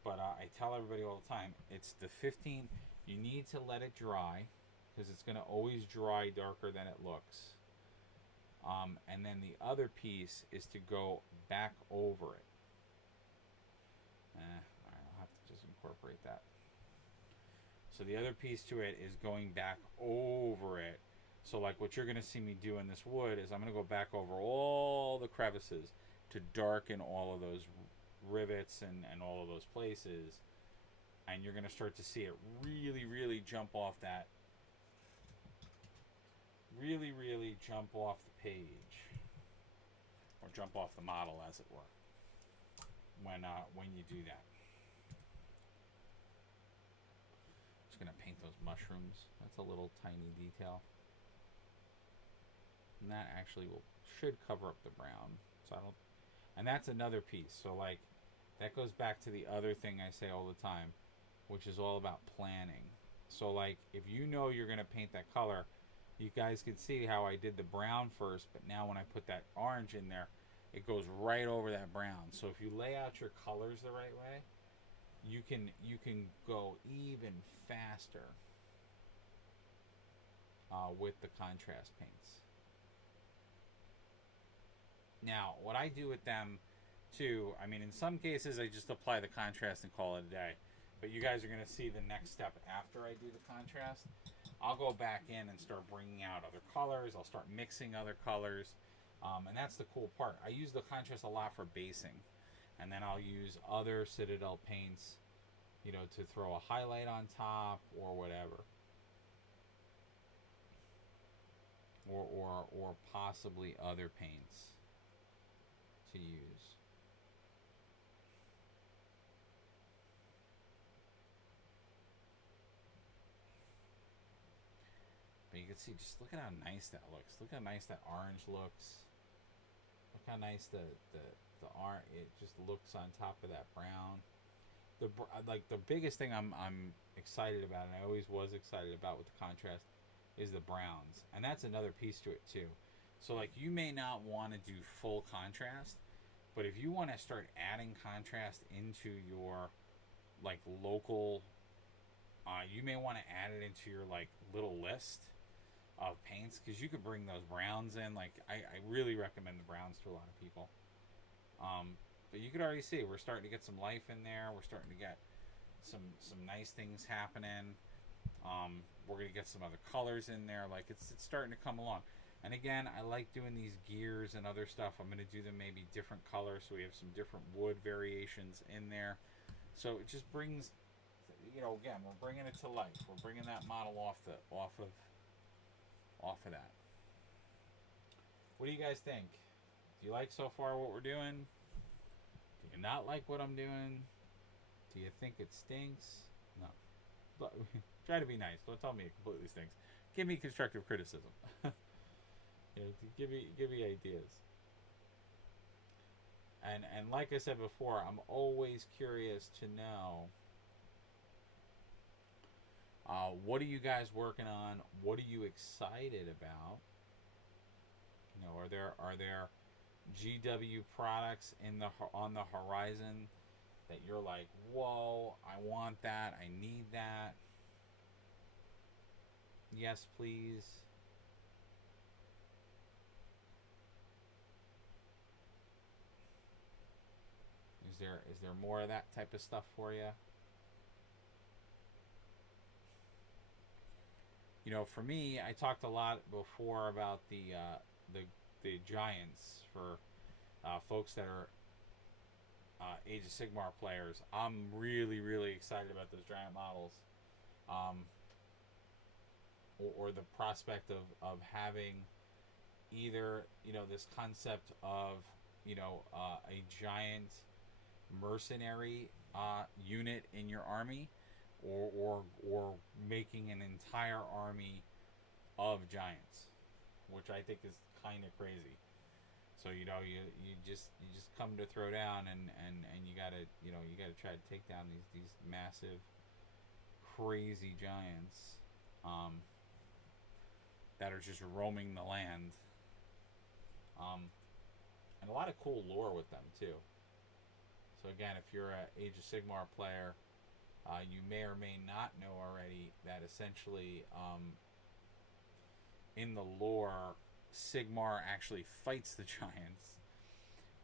But I tell everybody all the time, it's the 15. You need to let it dry because it's going to always dry darker than it looks. And then the other piece is to go back over it. Alright, I'll have to just incorporate that. So the other piece to it is going back over it. So like what you're going to see me do in this wood is I'm going to go back over all the crevices to darken all of those rivets and all of those places. And you're going to start to see it really, really jump off that. Really, really jump off the page. Or jump off the model, as it were. When you do that. Just going to paint those mushrooms. That's a little tiny detail. And that actually should cover up the brown. So I don't. And that's another piece. So like, that goes back to the other thing I say all the time, which is all about planning. So like, if you know you're going to paint that color, you guys can see how I did the brown first, but now when I put that orange in there, it goes right over that brown. So if you lay out your colors the right way, you can go even faster with the contrast paints. Now, what I do with them too, I mean, in some cases I just apply the contrast and call it a day. But you guys are going to see the next step after I do the contrast. I'll go back in and start bringing out other colors. I'll start mixing other colors. And that's the cool part. I use the contrast a lot for basing. And then I'll use other Citadel paints, you know, to throw a highlight on top or whatever. Or possibly other paints to use. But you can see, just look at how nice that looks. Look how nice that orange looks. Look how nice the orange, it just looks on top of that brown. Like the biggest thing I'm excited about, and I always was excited about with the contrast, is the browns. And that's another piece to it too. So like, you may not want to do full contrast, but if you want to start adding contrast into your like local, you may want to add it into your like little list of paints, because you could bring those browns in. Like I really recommend the browns to a lot of people. But you could already see we're starting to get some life in there. We're starting to get some nice things happening. We're gonna get some other colors in there. Like it's starting to come along. And again, I like doing these gears and other stuff. I'm gonna do them maybe different colors, so we have some different wood variations in there. So it just brings, you know, again, we're bringing it to life. We're bringing that model off of that. What do you guys think? Do you like so far what we're doing? Do you not like what I'm doing? Do you think it stinks? No. But try to be nice. Don't tell me it completely stinks. Give me constructive criticism. You know, give me ideas. And like I said before, I'm always curious to know, what are you guys working on? What are you excited about? You know, are there GW products on the horizon that you're like, whoa, I want that, I need that? Yes, please. Is there more of that type of stuff for you? You know, for me, I talked a lot before about the giants for folks that are Age of Sigmar players. I'm really, really excited about those giant models, or the prospect of having either, you know, this concept of, you know, a giant mercenary unit in your army, or making an entire army of giants, which I think is kind of crazy. So, you know, you just come to throw down, and you gotta, you know, you gotta try to take down these massive, crazy giants. that are just roaming the land. And a lot of cool lore with them too. So again, if you're a Age of Sigmar player, you may or may not know already that essentially, in the lore, Sigmar actually fights the giants,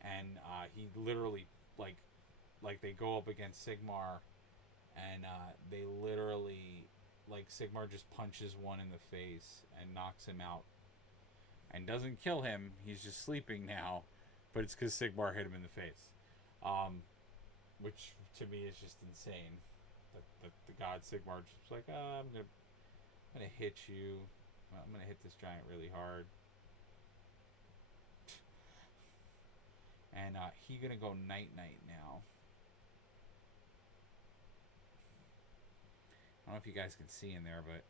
and he literally like they go up against Sigmar, and they literally Sigmar just punches one in the face and knocks him out, and doesn't kill him. He's just sleeping now, but it's because Sigmar hit him in the face, which to me is just insane. That the god Sigmar just like, I'm gonna hit you. I'm gonna hit this giant really hard, and he gonna go night now. I don't know if you guys can see in there, but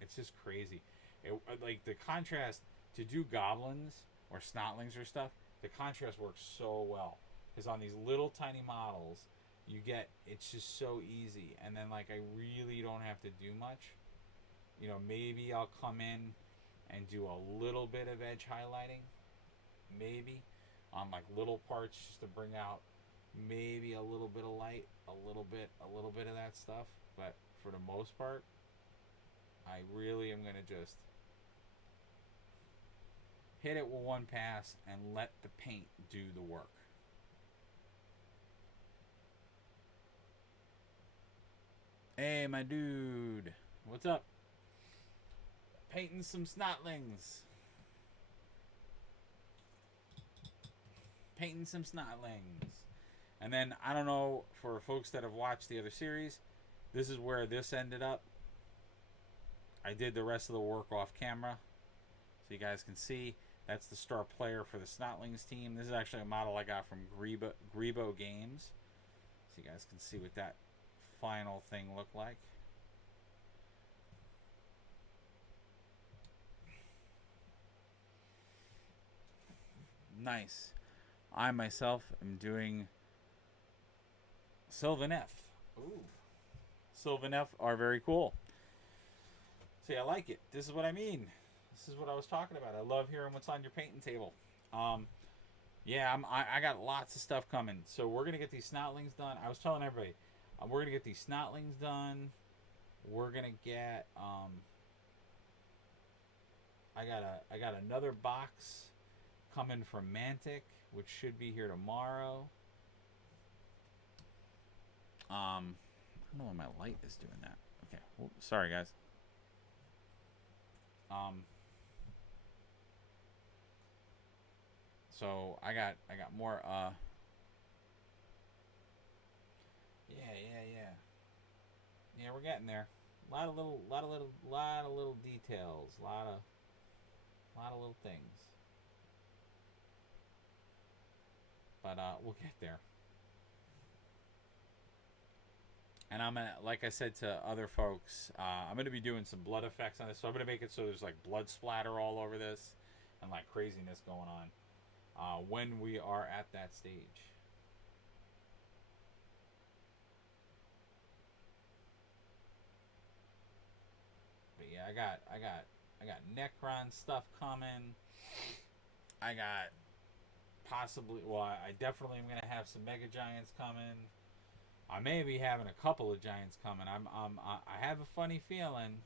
it's just crazy. Like the contrast to do goblins or snotlings or stuff, the contrast works so well because on these little tiny models, you get, it's just so easy, and then like I really don't have to do much. You know, maybe I'll come in and do a little bit of edge highlighting, maybe on like little parts just to bring out maybe a little bit of light, a little bit of that stuff. But for the most part, I really am gonna just hit it with one pass and let the paint do the work. Hey, my dude, what's up? Painting some snotlings. Painting some snotlings. And then, I don't know, for folks that have watched the other series, this is where this ended up. I did the rest of the work off camera, so you guys can see. That's the star player for the Snotlings team. This is actually a model I got from Grebo Games, so you guys can see what that final thing looked like. Nice. I myself am doing Sylvaneth. Ooh. Sylvaneth are very cool. See, I like it. This is what I mean. This is what I was talking about. I love hearing what's on your painting table. Yeah, I got lots of stuff coming. So we're gonna get these snotlings done. I was telling everybody, we're gonna get these snotlings done. We're gonna get I got another box coming from Mantic, which should be here tomorrow. I don't know why my light is doing that. Okay, well, sorry guys. So I got more yeah, we're getting there. A lot of little details, a lot of little things. But we'll get there. And I'm gonna, like I said to other folks, I'm gonna be doing some blood effects on this. So I'm gonna make it so there's like blood splatter all over this, and like craziness going on when we are at that stage. But yeah, I got Necron stuff coming. I got possibly, well, I definitely am gonna have some Mega Giants coming. I may be having a couple of giants coming. I have a funny feeling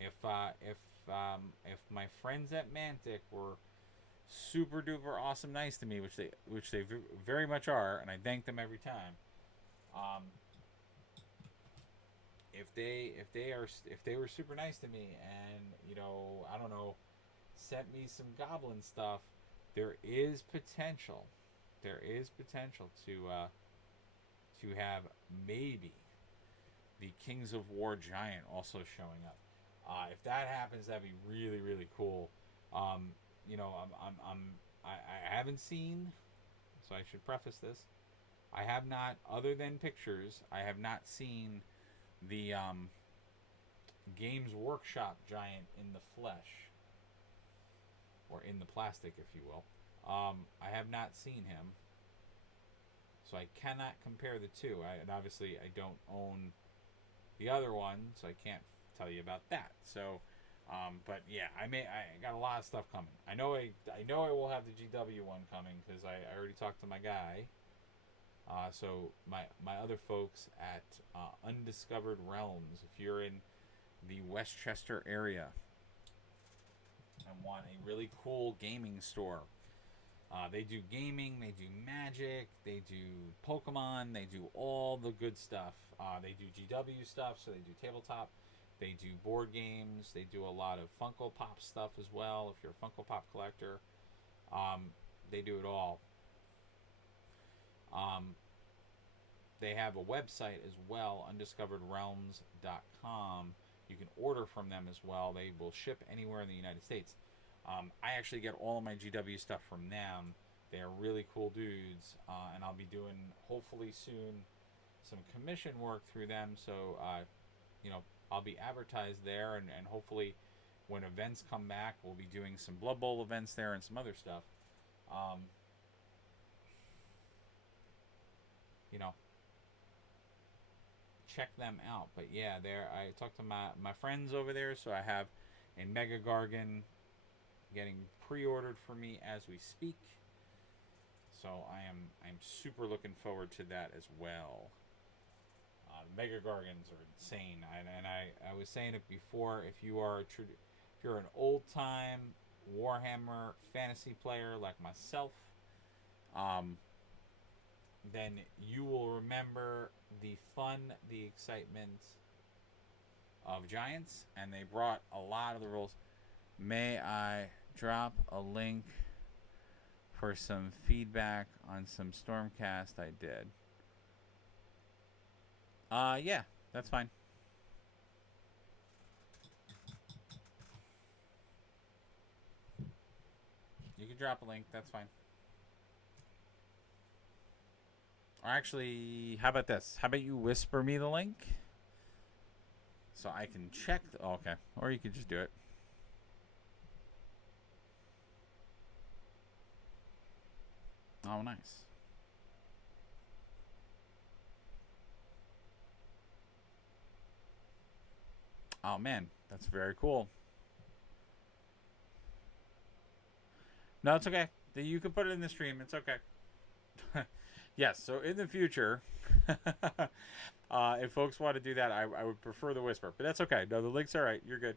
if my friends at Mantic were super duper awesome nice to me, which they very much are, and I thank them every time. If they were super nice to me, and you know, I don't know, sent me some goblin stuff, there is potential to have maybe the Kings of War giant also showing up. If that happens, that'd be really, really cool. You know, I haven't seen, so I should preface this. I have not, other than pictures, I have not seen the Games Workshop giant in the flesh, or in the plastic, if you will. I have not seen him, so I cannot compare the two. And obviously I don't own the other one, so I can't tell you about that. So, but yeah, I got a lot of stuff coming. I know I will have the GW one coming because I already talked to my guy. So my other folks at Undiscovered Realms, if you're in the Westchester area and want a really cool gaming store, they do gaming, they do Magic, they do Pokemon, they do all the good stuff. They do GW stuff, so they do tabletop, they do board games, they do a lot of Funko Pop stuff as well. If you're a Funko Pop collector, they do it all. They have a website as well, undiscoveredrealms.com. You can order from them as well. They will ship anywhere in the United States. I actually get all of my GW stuff from them. They are really cool dudes, and I'll be doing, hopefully soon, some commission work through them. So, I'll be advertised there, and hopefully when events come back, we'll be doing some Blood Bowl events there and some other stuff. Check them out. But yeah, I talked to my friends over there, so I have a Mega Gargan getting pre-ordered for me as we speak. So I'm super looking forward to that as well. Mega Gargans are insane, and I was saying it before. If you're an old time Warhammer fantasy player like myself, then you will remember the fun, the excitement of Giants, and they brought a lot of the rules. May I drop a link for some feedback on some Stormcast I did? Yeah, that's fine. You can drop a link, that's fine. Or actually, how about this? How about you whisper me the link? So I can check. Okay. Or you could just do it. Oh, nice. Oh, man. That's very cool. No, it's okay. You can put it in the stream. It's okay. Yes, so in the future, if folks want to do that, I would prefer the whisper. But that's okay. No, the link's all right. You're good.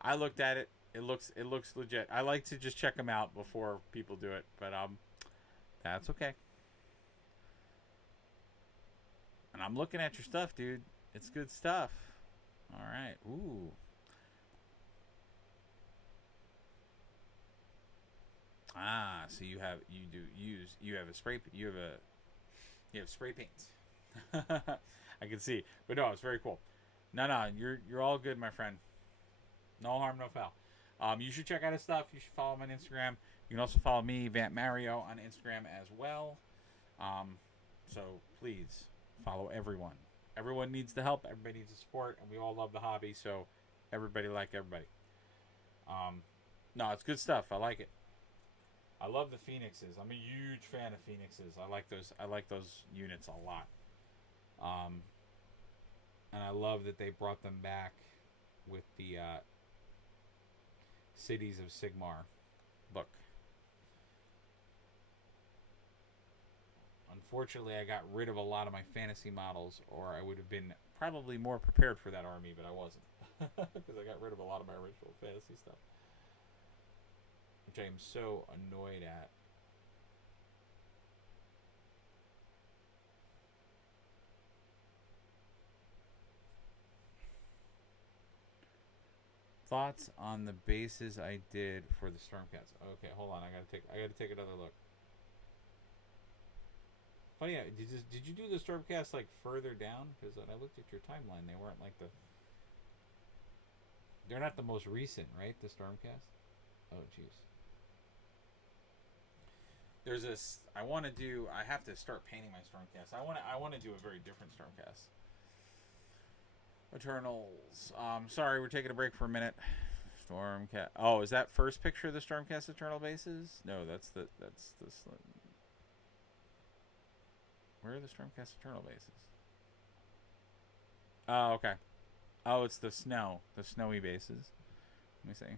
I looked at it. It looks legit. I like to just check them out before people do it. But that's okay. And I'm looking at your stuff, dude. It's good stuff. All right. Ooh. Ah, so you have spray paints. I can see, but no, it's very cool. No, you're all good, my friend. No harm, no foul. You should check out his stuff. You should follow him on Instagram. You can also follow me, Vant Mario, on Instagram as well. So please follow everyone. Everyone needs the help. Everybody needs the support, and we all love the hobby. So everybody like everybody. No, it's good stuff. I like it. I love the Phoenixes. I'm a huge fan of Phoenixes. I like those units a lot. And I love that they brought them back with the Cities of Sigmar book. Unfortunately, I got rid of a lot of my fantasy models, or I would have been probably more prepared for that army, but I wasn't. Because I got rid of a lot of my original fantasy stuff. Which I am so annoyed at. Thoughts on the bases I did for the Stormcast. Okay, hold on. I gotta take another look. Oh yeah, did you do the Stormcast like further down? Because when I looked at your timeline, they weren't like they're not the most recent, right? The Stormcast. Oh jeez. There's this. I have to start painting my Stormcast. I want to do a very different Stormcast. Eternals. Sorry, we're taking a break for a minute. Stormcast. Oh, is that first picture of the Stormcast Eternal bases? No, that's the. Where are the Stormcast Eternal bases? Oh, okay. Oh, it's the snowy bases. Let me see.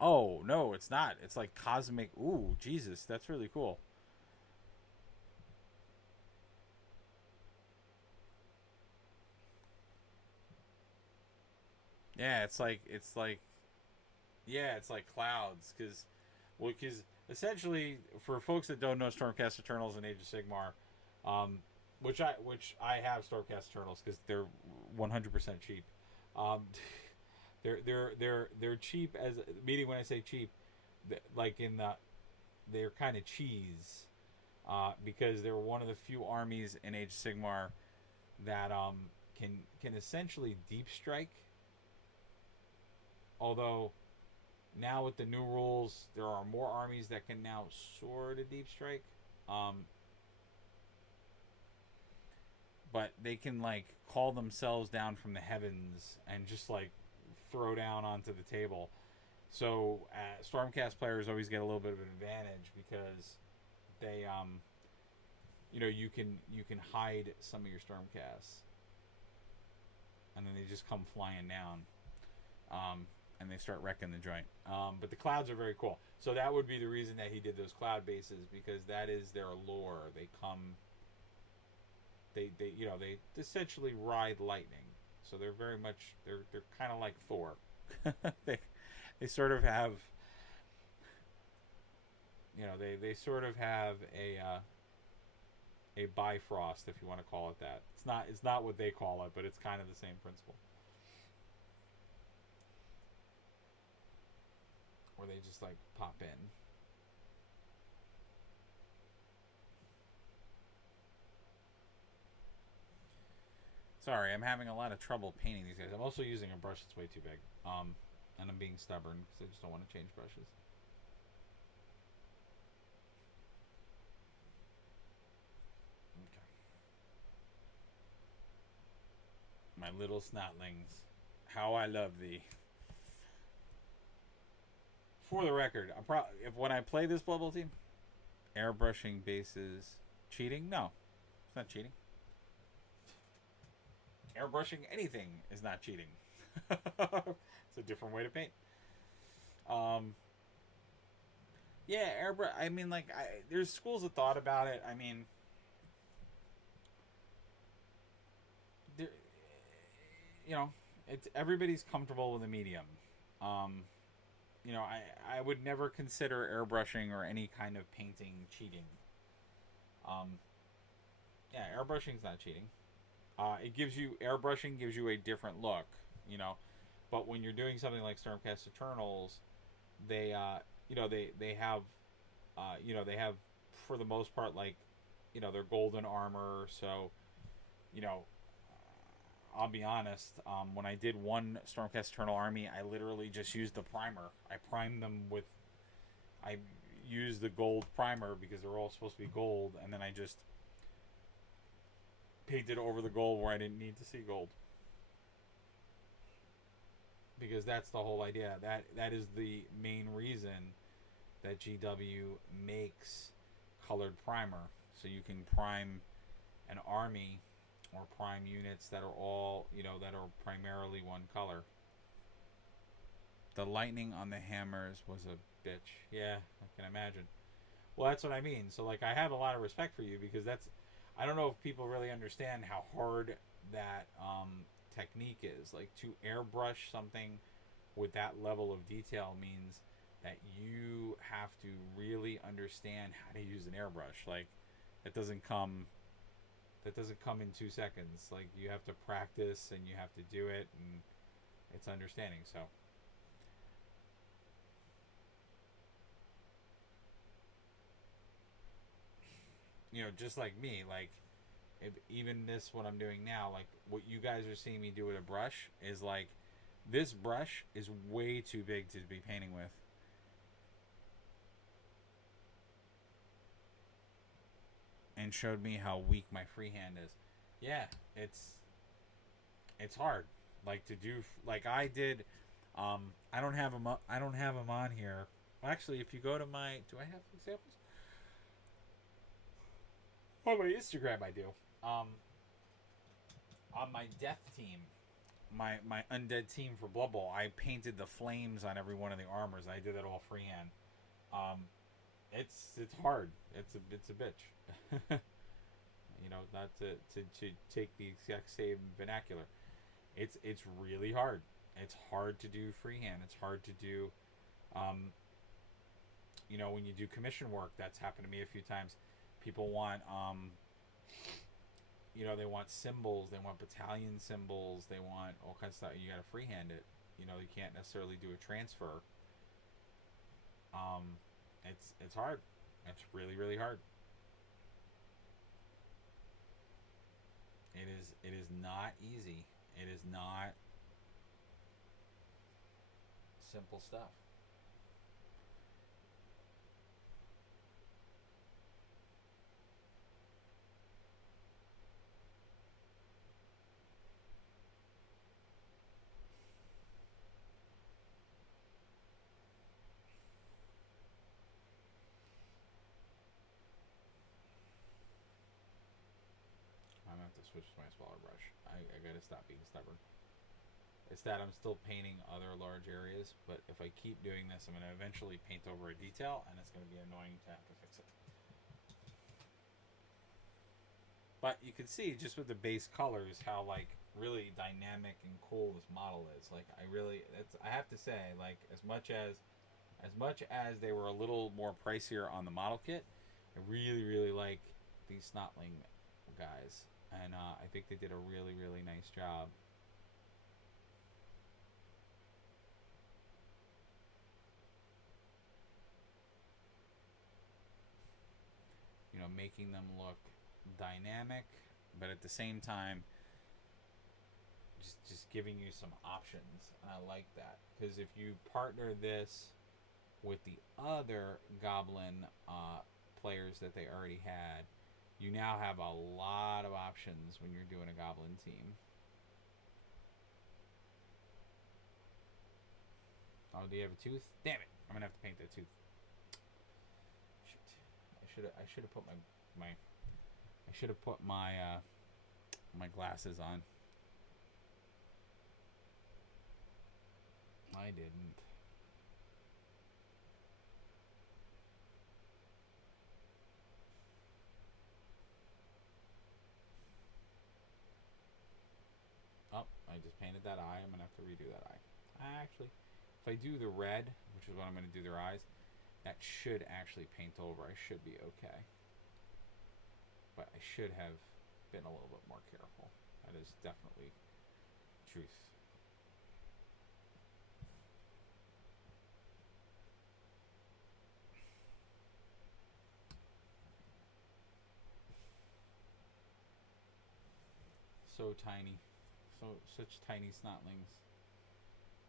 Oh no, it's not. It's like cosmic. Ooh, Jesus, that's really cool. Yeah, it's like clouds because, well, because essentially for folks that don't know Stormcast Eternals and Age of Sigmar, um, which I have Stormcast Eternals because they're 100% cheap. Um, they're cheap as meaning when I say cheap, like in they're kind of cheese, because they're one of the few armies in Age of Sigmar that can essentially deep strike. Although now with the new rules, there are more armies that can now sort of deep strike. Um, but they can like call themselves down from the heavens and just like throw down onto the table. So Stormcast players always get a little bit of an advantage because they you can hide some of your Stormcasts and then they just come flying down. And they start wrecking the joint. But the clouds are very cool. So that would be the reason that he did those cloud bases because that is their lore. They come, they essentially ride lightning. So they're very much they're kind of like Thor. they they sort of have they sort of have a Bifrost, if you want to call it that. It's not what they call it, but it's kind of the same principle. Where they just like pop in. Sorry, I'm having a lot of trouble painting these guys. I'm also using a brush that's way too big. And I'm being stubborn because I just don't want to change brushes. Okay. My little snotlings. How I love thee. For the record, if when I play this Blood Bowl team, airbrushing bases cheating? No, it's not cheating. Airbrushing anything is not cheating. It's a different way to paint. Um, yeah, airbrush. I mean, like, there's schools of thought about it. I mean, there, you know, it's everybody's comfortable with a medium. Um, I would never consider airbrushing or any kind of painting cheating. Um, yeah, airbrushing's not cheating. It gives you airbrushing gives you a different look, you know. But when you're doing something like Stormcast Eternals, they they have they have for the most part like their golden armor. So you know I'll be honest. When I did one Stormcast Eternal army, I literally just used the primer. I primed them with. I used the gold primer because they're all supposed to be gold, and then I just painted over the gold where I didn't need to see gold. Because that's the whole idea. That is the main reason that GW makes colored primer, so you can prime an army or prime units that are all that are primarily one color. The lightning on the hammers was a bitch. Yeah, I can imagine. Well, that's what I mean. So like, I have a lot of respect for you because that's. I don't know if people really understand how hard that technique is. Like to airbrush something with that level of detail means that you have to really understand how to use an airbrush. Like it doesn't come in 2 seconds. Like you have to practice and you have to do it, and it's understanding. So just like me, like if even this what I'm doing now, like what you guys are seeing me do with a brush is like this brush is way too big to be painting with. And showed me how weak my freehand is. Yeah, it's hard. Like to do like I did. I don't have them. I don't have them on here. Actually, if you go to my, do I have examples? On my Instagram, I do. On my death team, my undead team for Blood Bowl, I painted the flames on every one of the armors. I did it all freehand. Um, it's hard. It's a bitch. You know, not to take the exact same vernacular. It's really hard. It's hard to do freehand. It's hard to do. Um, you know, when you do commission work, that's happened to me a few times. People want you know, they want symbols, they want battalion symbols, they want all kinds of stuff. You gotta freehand it. You know, you can't necessarily do a transfer. Um, it's hard. It's really hard. It is not easy. It is not simple stuff. I'm gonna have to switch to my smaller brush. I gotta stop being stubborn. It's that I'm still painting other large areas, but if I keep doing this, I'm gonna eventually paint over a detail, and it's gonna be annoying to have to fix it. But you can see just with the base colors how like really dynamic and cool this model is. Like I have to say, like as much as they were a little more pricier on the model kit, I really like these Snotling guys, and I think they did a really nice job. You know, making them look dynamic, but at the same time, just giving you some options, and I like that because if you partner this with the other Goblin players that they already had, you now have a lot of options when you're doing a Goblin team. Oh, do you have a tooth? Damn it! I'm gonna have to paint that tooth. Shoot. I should have put my glasses on. I didn't. Oh, I just painted that eye. I'm gonna have to redo that eye. Actually, if I do the red, which is what I'm gonna do their eyes, that should actually paint over. I should be okay. But I should have been a little bit more careful. That is definitely truth. So tiny. Such tiny snotlings.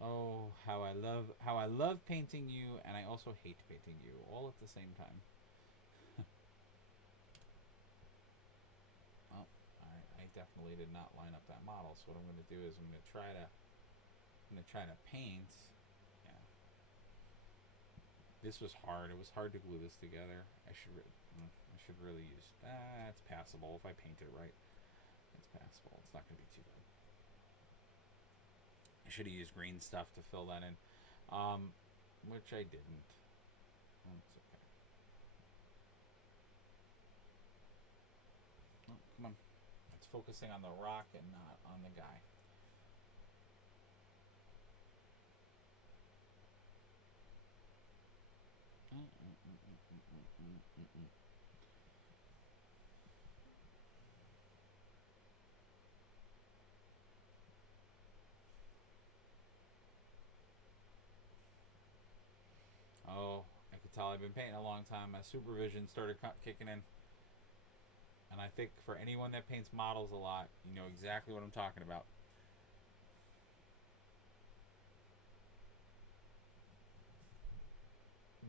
Oh, how I love painting you, and I also hate painting you all at the same time. Oh, I definitely did not line up that model. So what I'm going to do is I'm going to try to paint. Yeah, this was hard. It was hard to glue this together. I should really use. It's passable if I paint it right. It's passable. It's not going to be too bad. I should have used green stuff to fill that in, which I didn't. It's okay. Oh, come on. It's focusing on the rock and not on the guy. Oh, I could tell I've been painting a long time. My supervision started kicking in. And I think for anyone that paints models a lot, you know exactly what I'm talking about.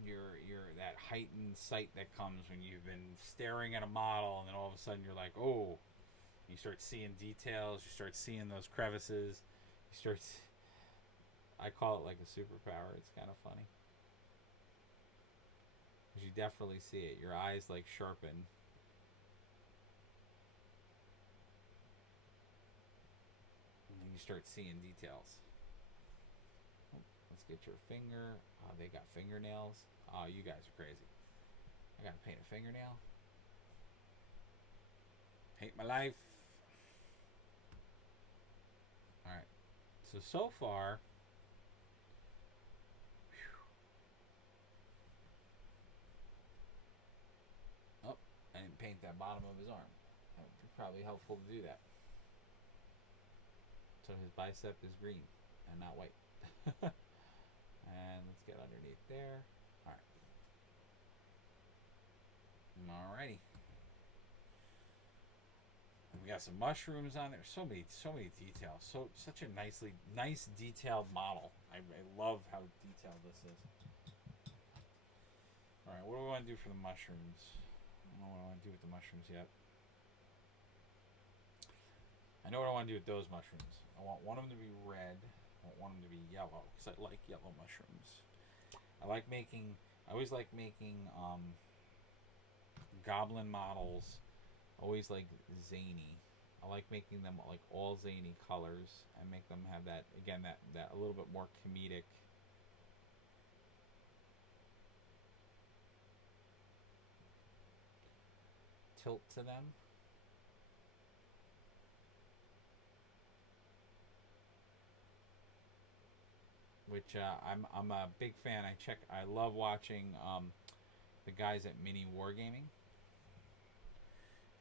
Your that heightened sight that comes when you've been staring at a model, and then all of a sudden you're like, oh, you start seeing details, you start seeing those crevices, you start. I call it like a superpower. It's kind of funny. Because you definitely see it. Your eyes like sharpen. And you start seeing details. Oh, let's get your finger. They got fingernails. Oh, you guys are crazy. I gotta paint a fingernail. Hate my life. Alright. So far. Whew. Oh, I didn't paint that bottom of his arm. That would be probably helpful to do that. So his bicep is green and not white. And let's get underneath there. Alright. Alrighty. We got some mushrooms on there. So many details. Such a nice detailed model. I love how detailed this is. Alright, what do we want to do for the mushrooms? I don't know what I want to do with the mushrooms yet. I know what I want to do with those mushrooms. I want one of them to be red. I want one of them to be yellow because I like yellow mushrooms. I always like making goblin models. Always like zany. I like making them like all zany colors and make them have that, again, that a little bit more comedic tilt to them. Which I'm a big fan. I love watching the guys at Mini Wargaming.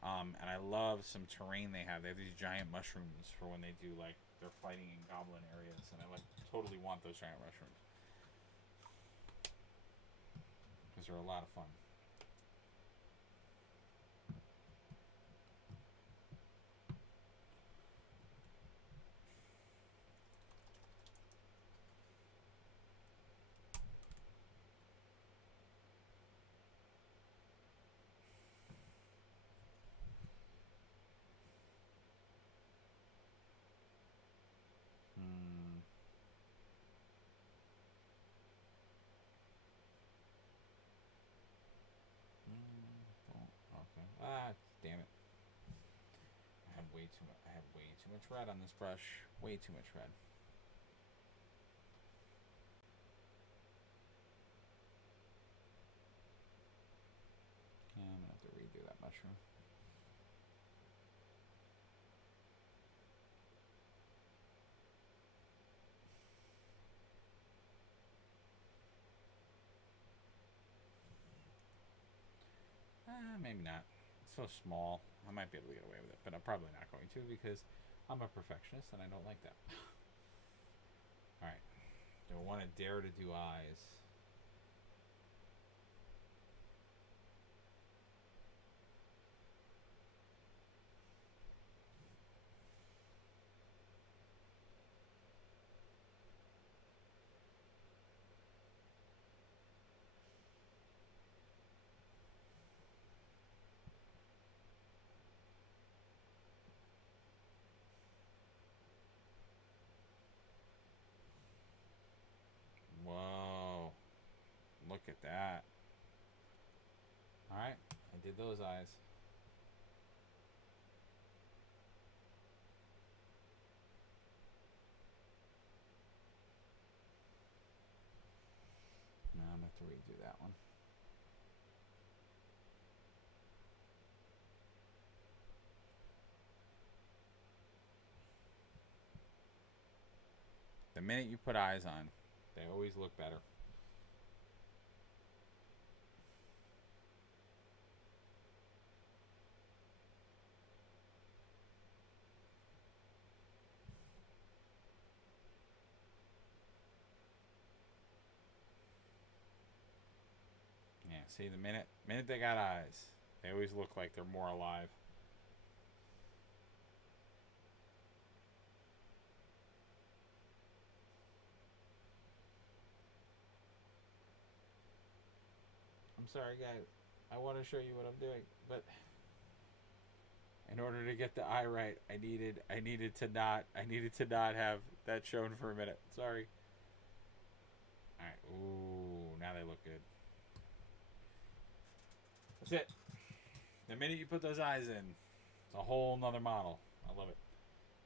And I love some terrain they have. They have these giant mushrooms for when they do, like, they're fighting in goblin areas. And I totally want those giant mushrooms. Because they're a lot of fun. Okay. Damn it. I have way too much red on this brush. Way too much red. Yeah, I'm gonna have to redo that mushroom. Maybe not. It's so small. I might be able to get away with it, but I'm probably not going to because I'm a perfectionist and I don't like that. Alright. Do I want to dare to do eyes? Whoa. Look at that. Alright. I did those eyes. Now I'm going to have to redo that one. The minute you put eyes on, they always look better. Yeah, see, the minute they got eyes, they always look like they're more alive. I'm sorry, guys. I want to show you what I'm doing, but in order to get the eye right, I needed to not have that shown for a minute. Sorry. All right. Ooh, now they look good. That's it. The minute you put those eyes in, it's a whole nother model. I love it.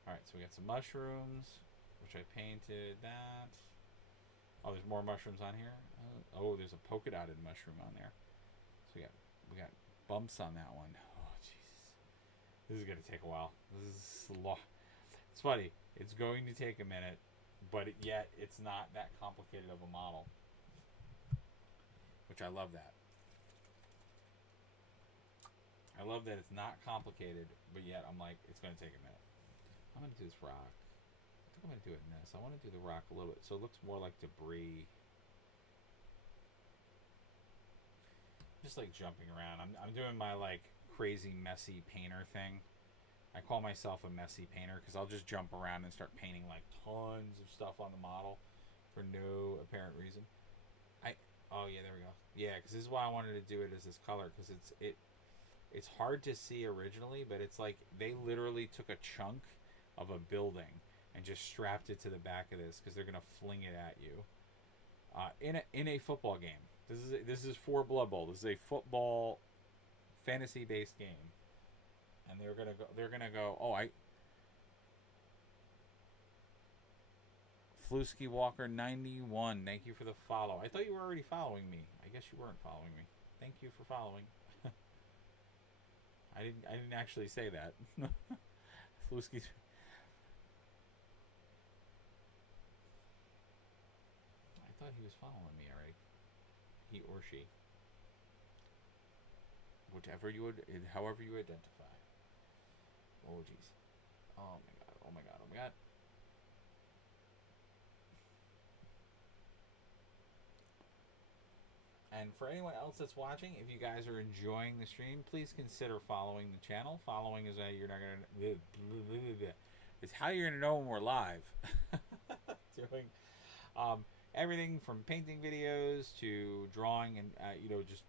Alright, so we got some mushrooms, which I painted that. Oh, there's more mushrooms on here. Oh, there's a polka dotted mushroom on there. So we got bumps on that one. Oh, Jesus. This is going to take a while. This is long. It's funny. It's going to take a minute, but yet it's not that complicated of a model. Which I love that. I love that it's not complicated, but yet I'm like, it's going to take a minute. I'm going to do this rock. I think I'm going to do it in this. I want to do the rock a little bit so it looks more like debris. Just like jumping around. I'm doing my like crazy messy painter thing. I call myself a messy painter because I'll just jump around and start painting like tons of stuff on the model for no apparent reason. Oh yeah, there we go. Yeah, because this is why I wanted to do it as this color because it's hard to see originally, but it's like they literally took a chunk of a building and just strapped it to the back of this because they're gonna fling it at you in a football game. This is for Blood Bowl. This is a football fantasy based game, and they're gonna go. Oh, Flusky Walker 91. Thank you for the follow. I thought you were already following me. I guess you weren't following me. Thank you for following. I didn't actually say that. Flusky. I thought he was following me already. He or she. Whatever you would, however you identify. Oh jeez. Oh my god. Oh my god. Oh my god. And for anyone else that's watching, if you guys are enjoying the stream, please consider following the channel. Following is you're not gonna. It's how you're gonna know when we're live. Doing everything from painting videos to drawing and just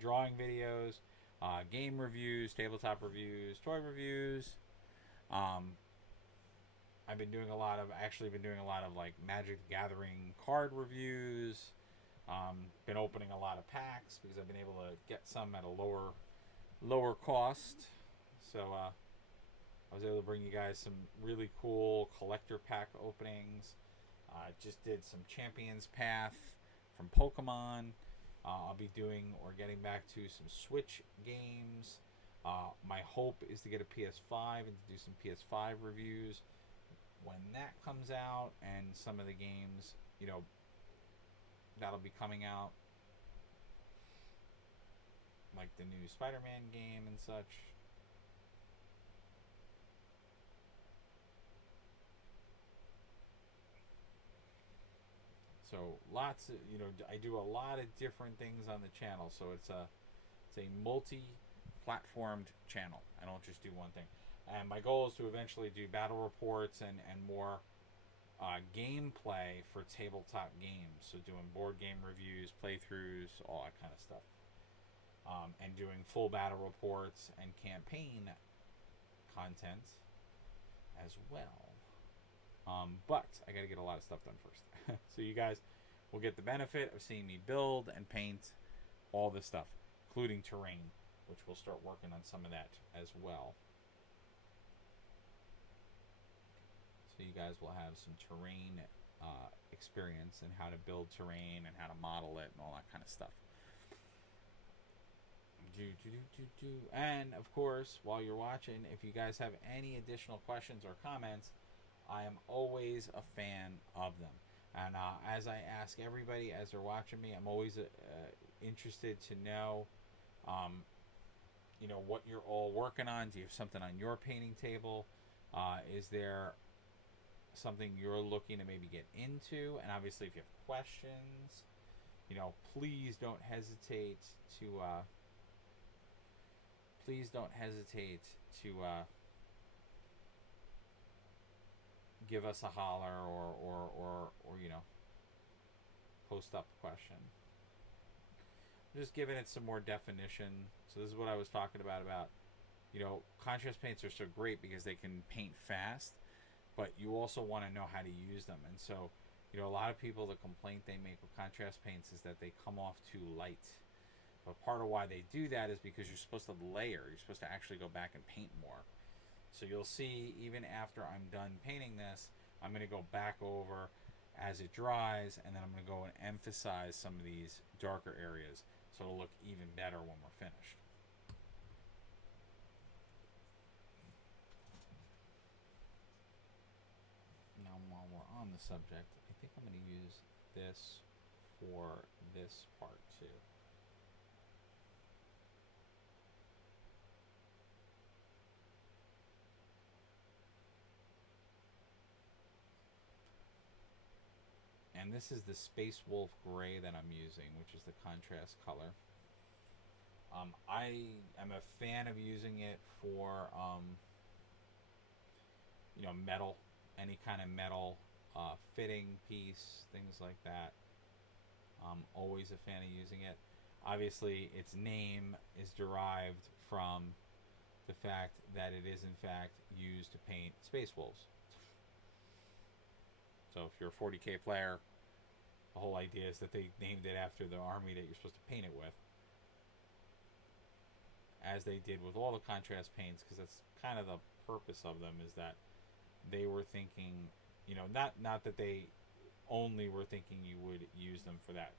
drawing videos, game reviews, tabletop reviews, toy reviews. I've been doing a lot of like Magic the Gathering card reviews. Been opening a lot of packs because I've been able to get some at a lower cost. So I was able to bring you guys some really cool collector pack openings. Just did some Champions Path from Pokemon. I'll be doing or getting back to some Switch games. My hope is to get a PS5 and to do some PS5 reviews when that comes out, and some of the games, that'll be coming out, like the new Spider-Man game and such. So lots of, I do a lot of different things on the channel, so it's a multi-platformed channel. I don't just do one thing. And my goal is to eventually do battle reports and more gameplay for tabletop games. So doing board game reviews, playthroughs, all that kind of stuff. And doing full battle reports and campaign content as well. But I got to get a lot of stuff done first. So you guys will get the benefit of seeing me build and paint all this stuff, including terrain, which we'll start working on some of that as well. So you guys will have some terrain experience and how to build terrain and how to model it and all that kind of stuff. And of course, while you're watching, if you guys have any additional questions or comments, I am always a fan of them. And as I ask everybody as they're watching me, I'm always interested to know, what you're all working on. Do you have something on your painting table? Is there something you're looking to maybe get into? And obviously, if you have questions, please don't hesitate to give us a holler or post up a question. I'm just giving it some more definition. So this is what I was talking about contrast paints are so great because they can paint fast, but you also want to know how to use them. And so, a lot of people, the complaint they make with contrast paints is that they come off too light. But part of why they do that is because you're supposed to layer. You're supposed to actually go back and paint more. So you'll see, even after I'm done painting this, I'm going to go back over as it dries, and then I'm going to go and emphasize some of these darker areas so it'll look even better when we're finished. Now, while we're on the subject, I think I'm going to use this for this part too. And this is the Space Wolf Gray that I'm using, which is the contrast color. I am a fan of using it for, metal, any kind of metal fitting piece, things like that. Always a fan of using it. Obviously, its name is derived from the fact that it is in fact used to paint Space Wolves. So if you're a 40k player, the whole idea is that they named it after the army that you're supposed to paint it with, as they did with all the contrast paints, because that's kind of the purpose of them, is that they were thinking, not that they only were thinking you would use them for that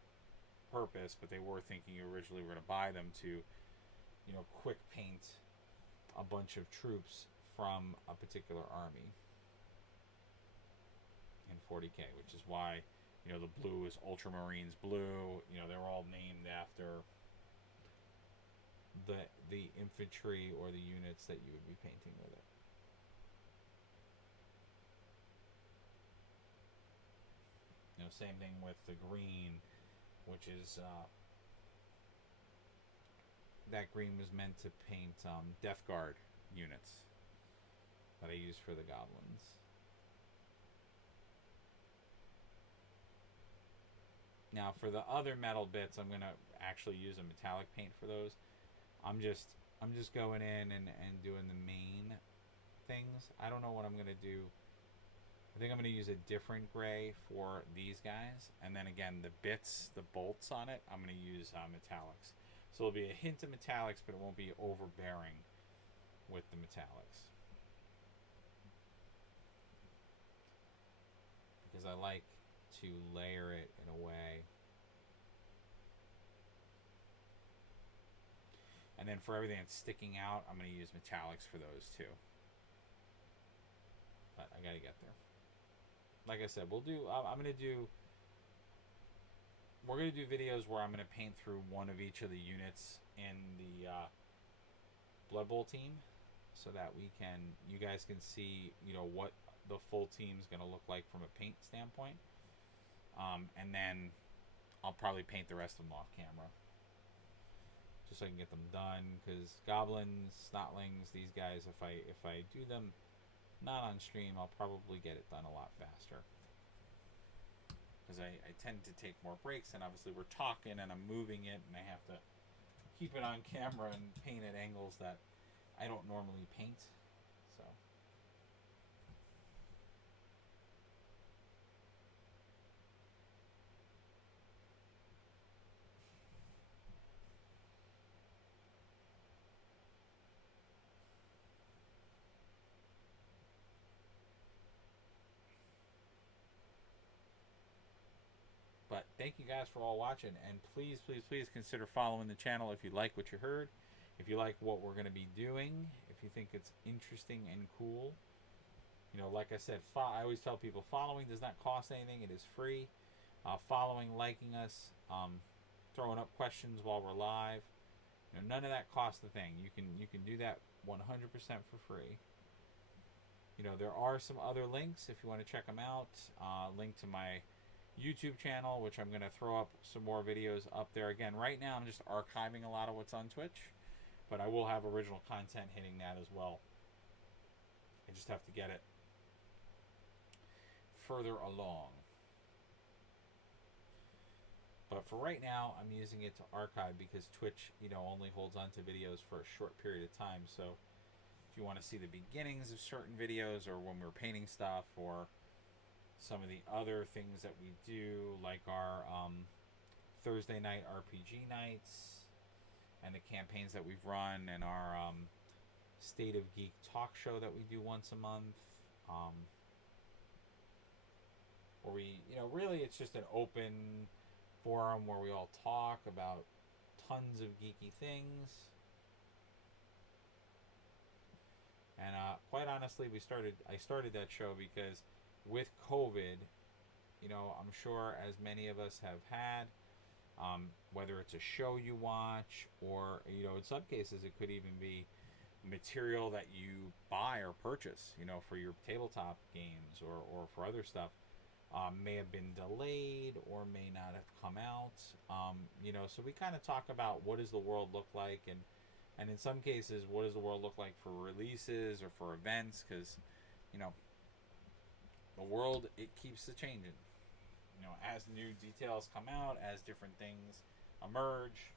purpose, but they were thinking you originally were going to buy them to, quick paint a bunch of troops from a particular army in 40k, which is why, the blue is Ultramarines blue. They're all named after the infantry or the units that you would be painting with it. Same thing with the green, which is that green was meant to paint Death Guard units that I use for the goblins. Now for the other metal bits, I'm gonna actually use a metallic paint for those. I'm just going in and doing the main things. I don't know what I'm gonna do. I think I'm going to use a different gray for these guys. And then again, the bits, the bolts on it, I'm going to use metallics. So it'll be a hint of metallics, but it won't be overbearing with the metallics. Because I like to layer it in a way. And then for everything that's sticking out, I'm going to use metallics for those too. But I got to get there. Like I said, we're going to do videos where I'm going to paint through one of each of the units in the BloodBowl team, so that you guys can see, what the full team is going to look like from a paint standpoint. And then I'll probably paint the rest of them off camera, just so I can get them done, because goblins, snotlings, these guys, if I do them not on stream, I'll probably get it done a lot faster, because I tend to take more breaks, and obviously we're talking and I'm moving it, and I have to keep it on camera and paint at angles that I don't normally paint. So but thank you guys for all watching, and please consider following the channel if you like what you heard, if you like what we're going to be doing, if you think it's interesting and cool. Like I said, I always tell people, following does not cost anything. It is free. Following, liking us, throwing up questions while we're live, none of that costs a thing. You can do that 100% for free. There are some other links if you want to check them out. Link to my YouTube channel, which I'm going to throw up some more videos up there. Again, right now I'm just archiving a lot of what's on Twitch, but I will have original content hitting that as well. I just have to get it further along. But for right now, I'm using it to archive, because Twitch, only holds on to videos for a short period of time. So if you want to see the beginnings of certain videos, or when we're painting stuff, or some of the other things that we do, like our Thursday night RPG nights, and the campaigns that we've run, and our State of Geek talk show that we do once a month. Where we, really it's just an open forum where we all talk about tons of geeky things. And quite honestly, I started that show because with COVID, I'm sure as many of us have had, whether it's a show you watch or, in some cases it could even be material that you buy or purchase, for your tabletop games or for other stuff, may have been delayed or may not have come out. So we kind of talk about what does the world look like, and in some cases, what does the world look like for releases or for events? Because, the world, it keeps changing. As new details come out, as different things emerge,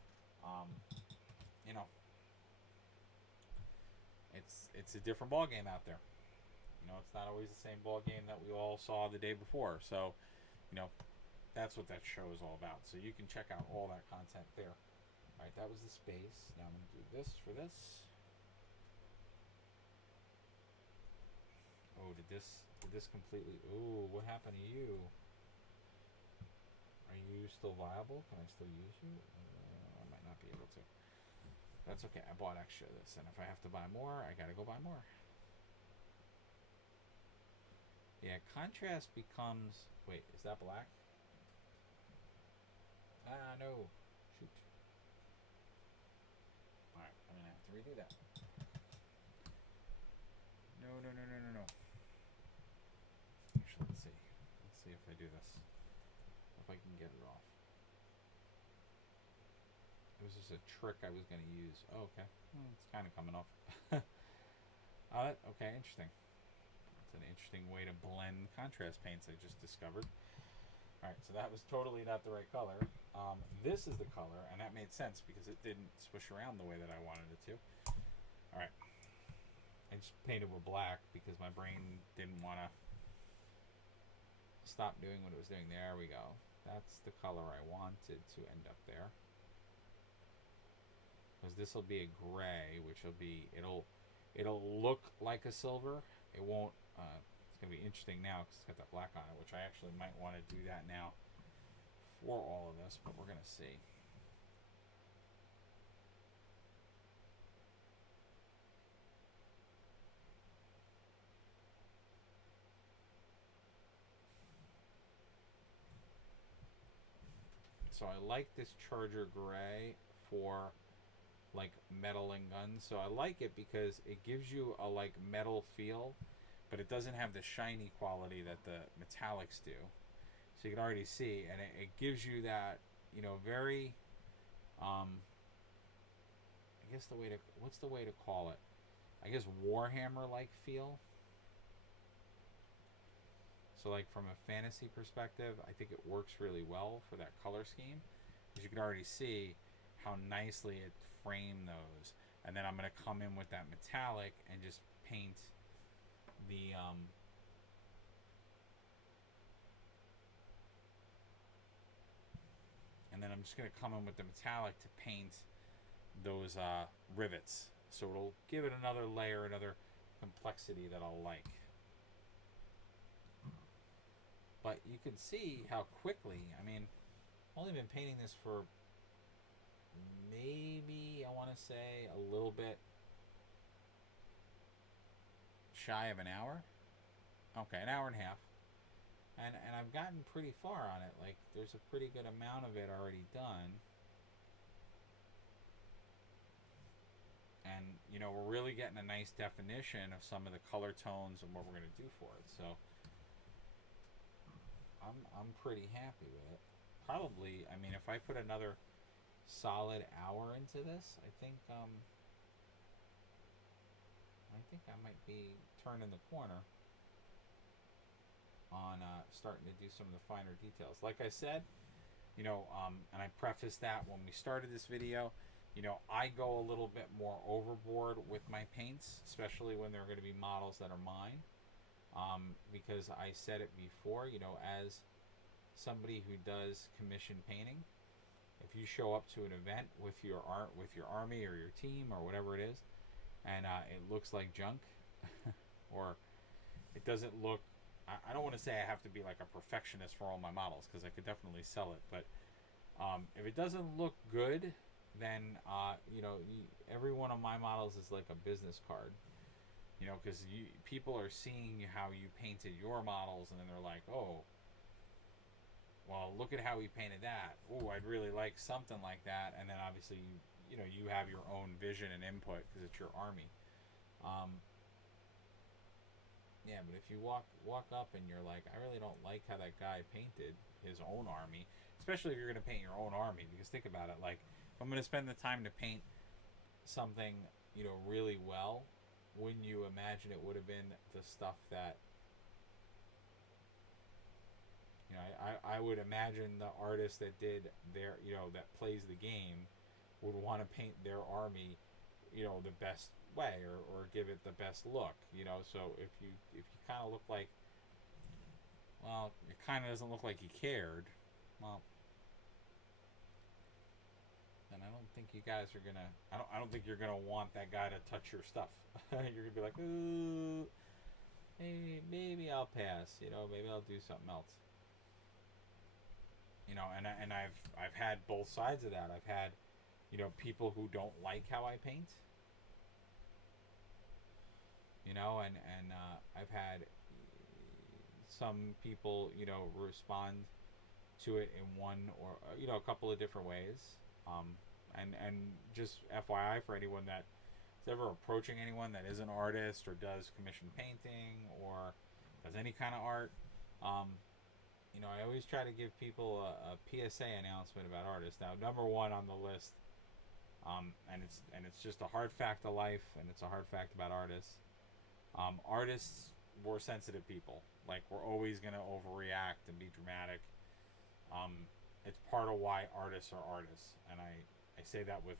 it's a different ball game out there. It's not always the same ball game that we all saw the day before. So, that's what that show is all about. So you can check out all that content there. All right, that was the space. Now I'm going to do this for this. Oh, did this completely... Oh, what happened to you? Are you still viable? Can I still use you? I might not be able to. That's okay. I bought extra of this, and if I have to buy more, I got to go buy more. Yeah, contrast becomes... Wait, is that black? No. Shoot. Alright, I'm going to have to redo that. No. Actually, let's see. Let's see if I do this. If I can get it off. It was just a trick I was going to use. Oh, okay. It's kind of coming off. Okay, interesting. It's an interesting way to blend contrast paints I just discovered. Alright, so that was totally not the right color. This is the color, and that made sense because it didn't swish around the way that I wanted it to. Alright. I just painted with black because my brain didn't want to stop doing what it was doing. There we go. That's the color I wanted to end up there. Because this will be a gray, which will be... It'll look like a silver. It won't... it's going to be interesting now because it's got that black on it, which I actually might want to do that now for all of this, but we're going to see. So I like this Charger Gray for like metal and guns. So I like it because it gives you a like metal feel, but it doesn't have the shiny quality that the metallics do. So you can already see, and it gives you that, very, I guess what's the way to call it? I guess Warhammer-like feel. So like from a fantasy perspective, I think it works really well for that color scheme. Because you can already see how nicely it framed those. And then I'm going to come in with that metallic and just paint the... and then I'm just going to come in with the metallic to paint those rivets. So it'll give it another layer, another complexity that I'll like. But you can see how quickly, I've only been painting this for maybe, I want to say, a little bit shy of an hour. Okay, an hour and a half. And I've gotten pretty far on it. Like, there's a pretty good amount of it already done. And, we're really getting a nice definition of some of the color tones and what we're going to do for it. So, I'm pretty happy with it. Probably, if I put another solid hour into this, I think I might be turning the corner on starting to do some of the finer details. Like I said, and I prefaced that when we started this video, I go a little bit more overboard with my paints, especially when they're going to be models that are mine. Because I said it before, as somebody who does commission painting, if you show up to an event with your army or your team or whatever it is, and it looks like junk, or it doesn't look. I don't want to say I have to be like a perfectionist for all my models, because I could definitely sell it. But if it doesn't look good, then every one of my models is like a business card. Because people are seeing how you painted your models, and then they're like, oh, well, look at how he painted that. Oh, I'd really like something like that. And then obviously you have your own vision and input because it's your army. Yeah, but if you walk up and you're like, I really don't like how that guy painted his own army, especially if you're going to paint your own army, because think about it, like, if I'm going to spend the time to paint something, really well, wouldn't you imagine it would have been the stuff that, I would imagine the artist that did their, that plays the game would want to paint their army, the best way, or give it the best look, so if you kind of look like, well, it kind of doesn't look like you cared, well, then I don't think you guys are gonna, I don't think you're gonna want that guy to touch your stuff. You're gonna be like, ooh, hey, maybe I'll pass, maybe I'll do something else. And I've had both sides of that. I've had, people who don't like how I paint, and I've had some people, respond to it in one, or a couple of different ways. And just FYI for anyone that is ever approaching anyone that is an artist or does commission painting or does any kind of art, I always try to give people a PSA announcement about artists. Now, number one on the list, and it's just a hard fact of life, and it's a hard fact about artists. Artists, we're sensitive people. Like, we're always gonna overreact and be dramatic. It's part of why artists are artists, and I say that with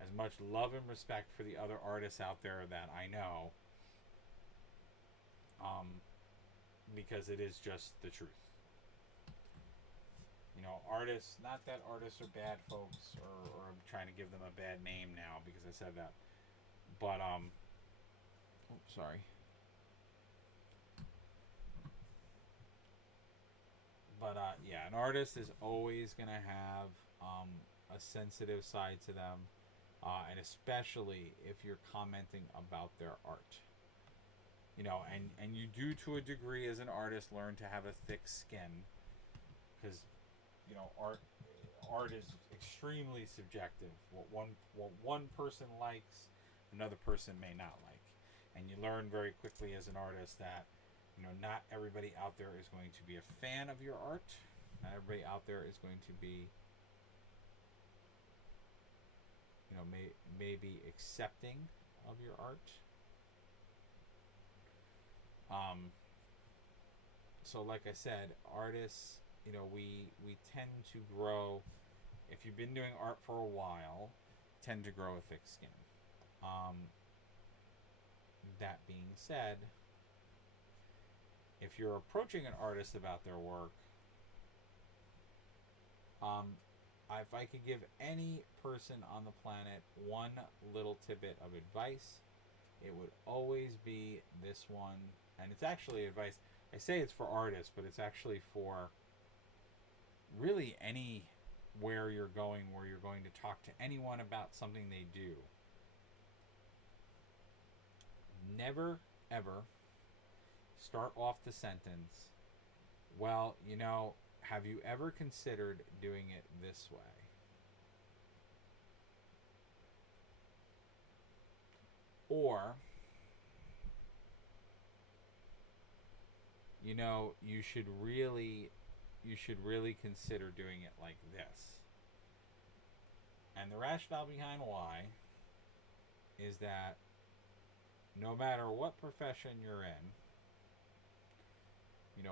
as much love and respect for the other artists out there that I know, because it is just the truth. Artists, not that artists are bad folks, or I'm trying to give them a bad name now because I said that, but sorry. But yeah, an artist is always gonna have a sensitive side to them, and especially if you're commenting about their art. And you do, to a degree, as an artist, learn to have a thick skin, because art is extremely subjective. What one person likes, another person may not like, and you learn very quickly as an artist that not everybody out there is going to be a fan of your art. Not everybody out there is going to be, maybe accepting of your art. So like I said, artists, we tend to grow, if you've been doing art for a while, tend to grow a thick skin. That being said, if you're approaching an artist about their work, if I could give any person on the planet one little tidbit of advice, it would always be this one. And it's actually advice. I say it's for artists, but it's actually for really anywhere you're going where you're going to talk to anyone about something they do. Never, ever start off the sentence, well, have you ever considered doing it this way? Or, you should really consider doing it like this. And the rationale behind why is that no matter what profession you're in,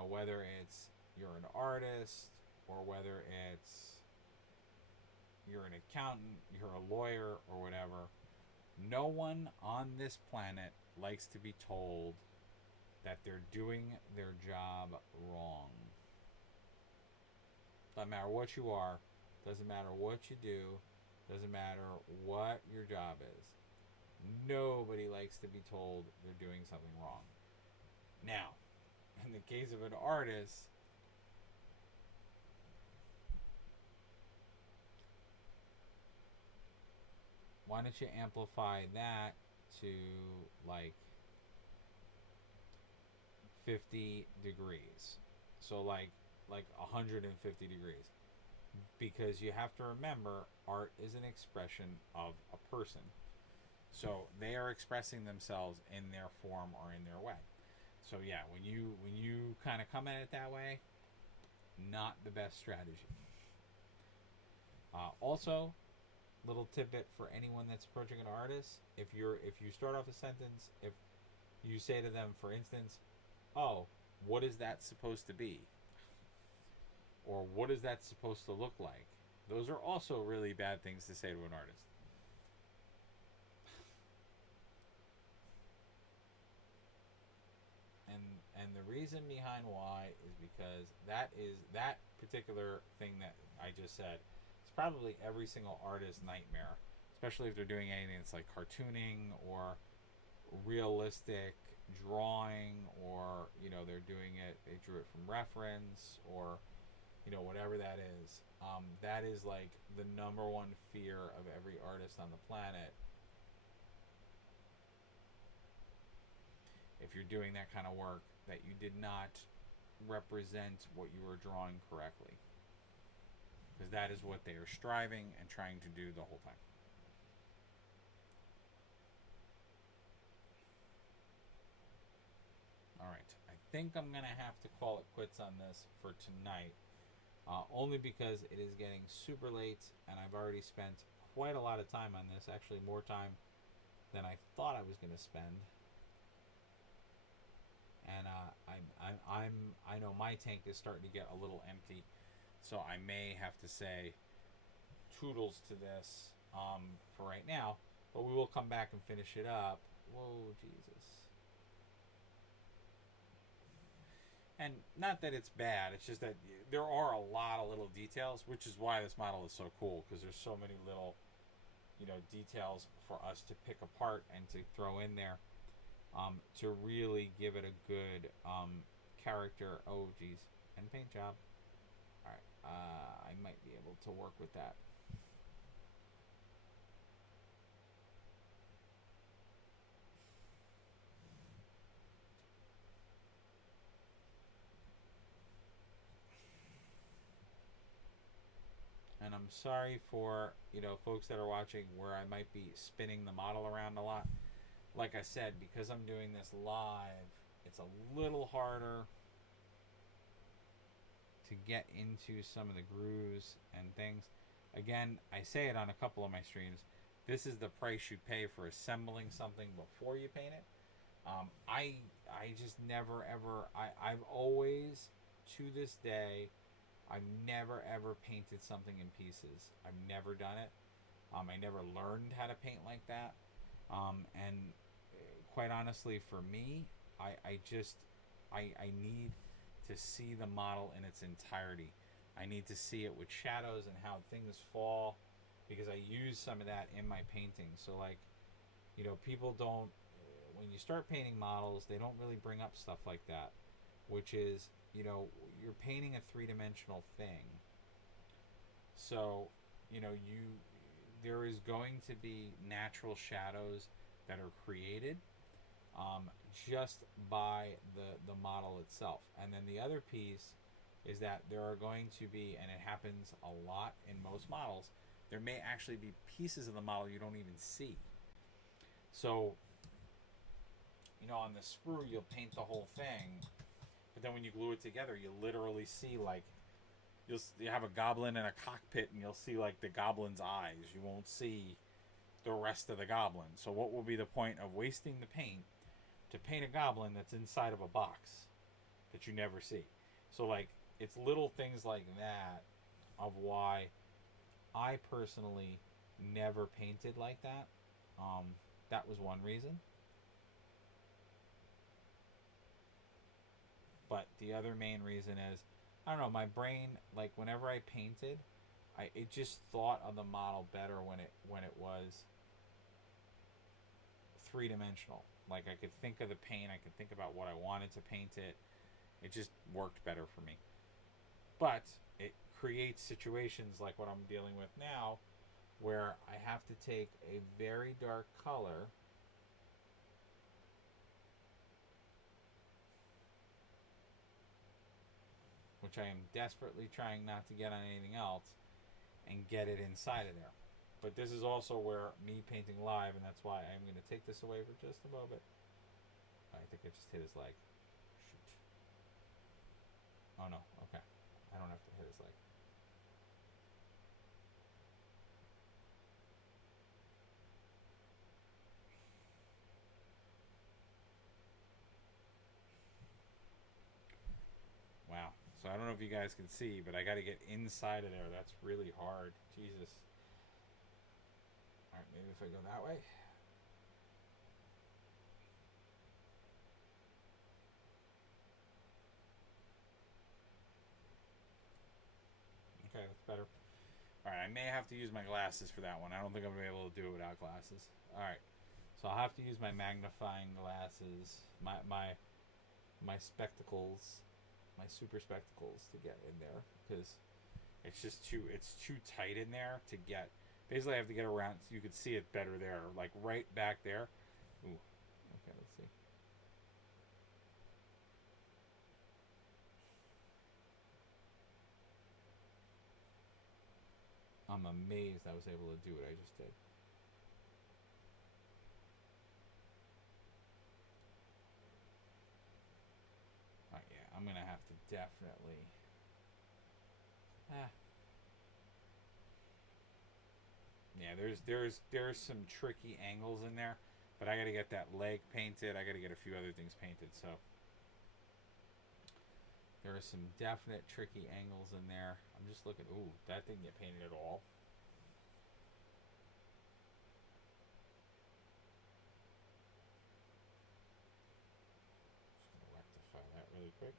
whether it's you're an artist, or whether it's you're an accountant, you're a lawyer, or whatever, no one on this planet likes to be told that they're doing their job wrong. Doesn't matter what you are, doesn't matter what you do, doesn't matter what your job is. Nobody likes to be told they're doing something wrong. Now, in the case of an artist, why don't you amplify that to like 50 degrees? So like 150 degrees. Because you have to remember, art is an expression of a person. So they are expressing themselves in their form or in their way. So yeah, when you kind of come at it that way, not the best strategy. Also, little tidbit for anyone that's approaching an artist: if you start off a sentence, if you say to them, for instance, "Oh, what is that supposed to be?" or "What is that supposed to look like?" Those are also really bad things to say to an artist. And the reason behind why is because that particular thing that I just said. It's probably every single artist's nightmare, especially if they're doing anything that's like cartooning or realistic drawing, or they're doing it, they drew it from reference, or whatever that is. That is like the number one fear of every artist on the planet. If you're doing that kind of work, that you did not represent what you were drawing correctly, because that is what they are striving and trying to do the whole time. All right, I think I'm gonna have to call it quits on this for tonight, only because it is getting super late and I've already spent quite a lot of time on this. Actually, more time than I thought I was gonna spend. And I know my tank is starting to get a little empty, so I may have to say toodles to this for right now. But we will come back and finish it up. Whoa, Jesus! And not that it's bad; it's just that there are a lot of little details, which is why this model is so cool, because there's so many little details for us to pick apart and to throw in there. To really give it a good character. Oh, geez. And paint job. Alright. I might be able to work with that. And I'm sorry for, folks that are watching where I might be spinning the model around a lot. Like I said, because I'm doing this live, it's a little harder to get into some of the grooves and things. Again, I say it on a couple of my streams. This is the price you pay for assembling something before you paint it. I just never ever. I've always, to this day, I've never ever painted something in pieces. I've never done it. I never learned how to paint like that. And quite honestly, for me, I just I need to see the model in its entirety. I need to see it with shadows and how things fall, because I use some of that in my painting. So like, people don't, when you start painting models, they don't really bring up stuff like that, which is, you're painting a three-dimensional thing. So, there is going to be natural shadows that are created just by the model itself. And then the other piece is that there are going to be, and it happens a lot in most models, there may actually be pieces of the model you don't even see. So, on the sprue, you'll paint the whole thing, but then when you glue it together, you literally see, like, you have a goblin in a cockpit, and you'll see, like, the goblin's eyes. You won't see the rest of the goblin. So what will be the point of wasting the paint to paint a goblin that's inside of a box that you never see? So, like, it's little things like that of why I personally never painted like that. That was one reason. But the other main reason is, I don't know, my brain, like, whenever I painted, it just thought of the model better when it was three-dimensional. Like, I could think of the paint, I could think about what I wanted to paint it. It just worked better for me. But it creates situations like what I'm dealing with now, where I have to take a very dark color which I am desperately trying not to get on anything else, and get it inside of there. But this is also where me painting live, and that's why I'm going to take this away for just a moment. I think I just hit his leg. Shoot. Oh no, okay. I don't have to hit his leg. Wow. So I don't know if you guys can see, but I got to get inside of there. That's really hard. Jesus. Alright, maybe if I go that way. Okay, that's better. Alright, I may have to use my glasses for that one. I don't think I'm going to be able to do it without glasses. Alright. So I'll have to use my magnifying glasses, my spectacles, my super spectacles to get in there, because it's too tight in there to get. Basically, I have to get around so you can see it better there, like right back there. Ooh, okay, let's see. I'm amazed I was able to do what I just did. Alright, yeah, I'm gonna have to definitely. Yeah, there's some tricky angles in there, but I got to get that leg painted. I got to get a few other things painted, so there are some definite tricky angles in there. I'm just looking. Ooh, that didn't get painted at all. Just gonna rectify that really quick.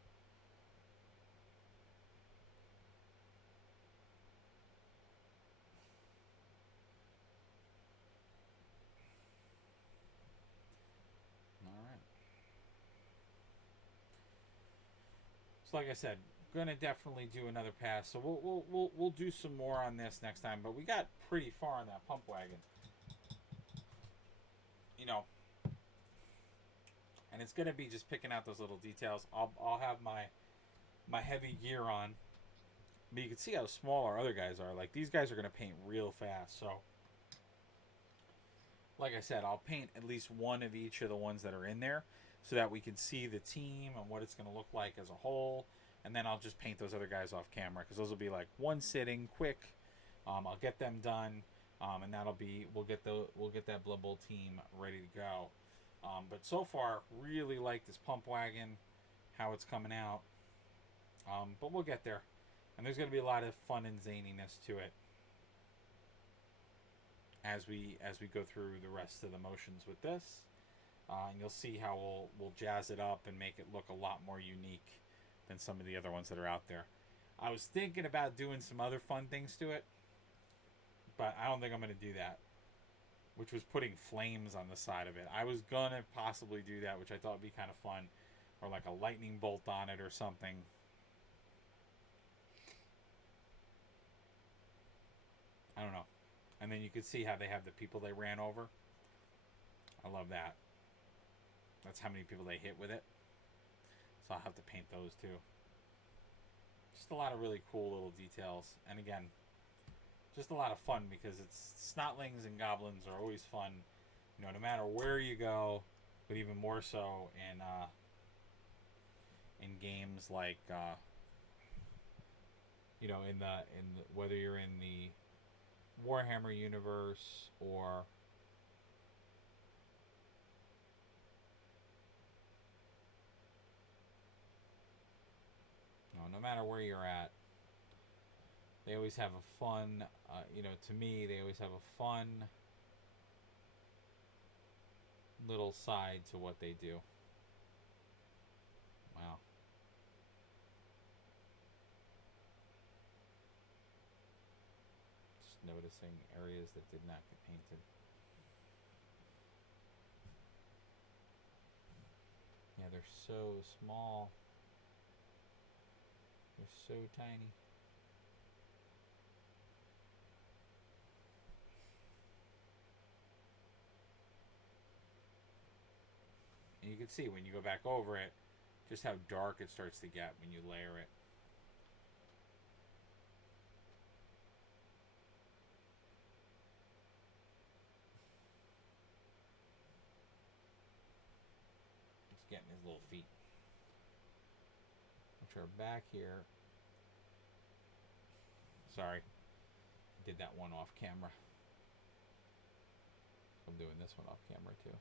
So like I said, gonna definitely do another pass. So we'll do some more on this next time. But we got pretty far on that pump wagon, you know. And it's gonna be just picking out those little details. I'll have my heavy gear on, but you can see how small our other guys are. Like, these guys are gonna paint real fast. So like I said, I'll paint at least one of each of the ones that are in there, so that we can see the team and what it's going to look like as a whole. And then I'll just paint those other guys off camera, because those will be like one sitting, quick. I'll get them done, and that'll be we'll get that Blood Bowl team ready to go. But so far, really like this pump wagon, how it's coming out. But we'll get there, and there's going to be a lot of fun and zaniness to it as we go through the rest of the motions with this. And you'll see how we'll jazz it up and make it look a lot more unique than some of the other ones that are out there. I was thinking about doing some other fun things to it, but I don't think I'm going to do that, which was putting flames on the side of it. I was going to possibly do that, which I thought would be kind of fun, or like a lightning bolt on it or something. I don't know. And then you can see how they have the people they ran over. I love that. That's how many people they hit with it. So I'll have to paint those too. Just a lot of really cool little details. And again, just a lot of fun, because it's snotlings and goblins are always fun, you know, no matter where you go, but even more so in games like you know, in the whether you're in the Warhammer universe or no matter where you're at, they always have a fun, you know, to me, they always have a fun little side to what they do. Wow. Just noticing areas that did not get painted. Yeah, they're so small. They're so tiny. And you can see when you go back over it, just how dark it starts to get when you layer it. It's getting his little feet. Which are back here. Sorry. Did that one off camera. I'm doing this one off camera too.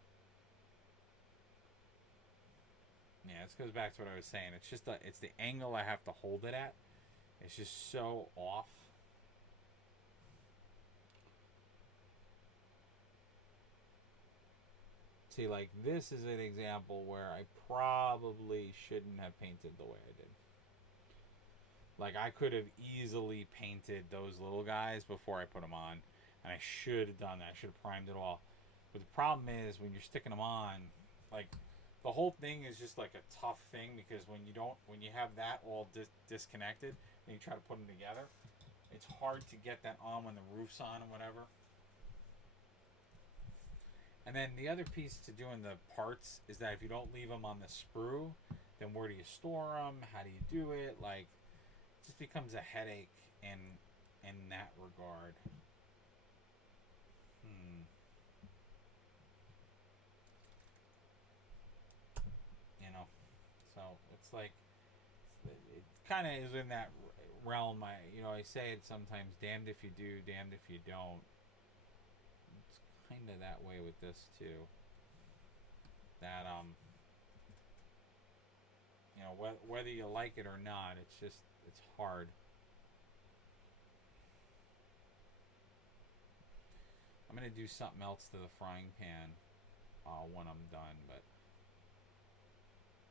Yeah, this goes back to what I was saying. It's just it's the angle I have to hold it at. It's just so off. See, like this is an example where I probably shouldn't have painted the way I did. Like I could have easily painted those little guys before I put them on, and I should have done that. I should have primed it all. But the problem is when you're sticking them on, like the whole thing is just like a tough thing because when you have that all disconnected and you try to put them together, it's hard to get that on when the roof's on and whatever. And then the other piece to doing the parts is that if you don't leave them on the sprue, then where do you store them? How do you do it? Like, it just becomes a headache in that regard. You know, so it's like it kind of is in that realm. I say it sometimes: damned if you do, damned if you don't. Kind of that way with this too. That whether you like it or not, it's hard. I'm gonna do something else to the frying pan when I'm done, but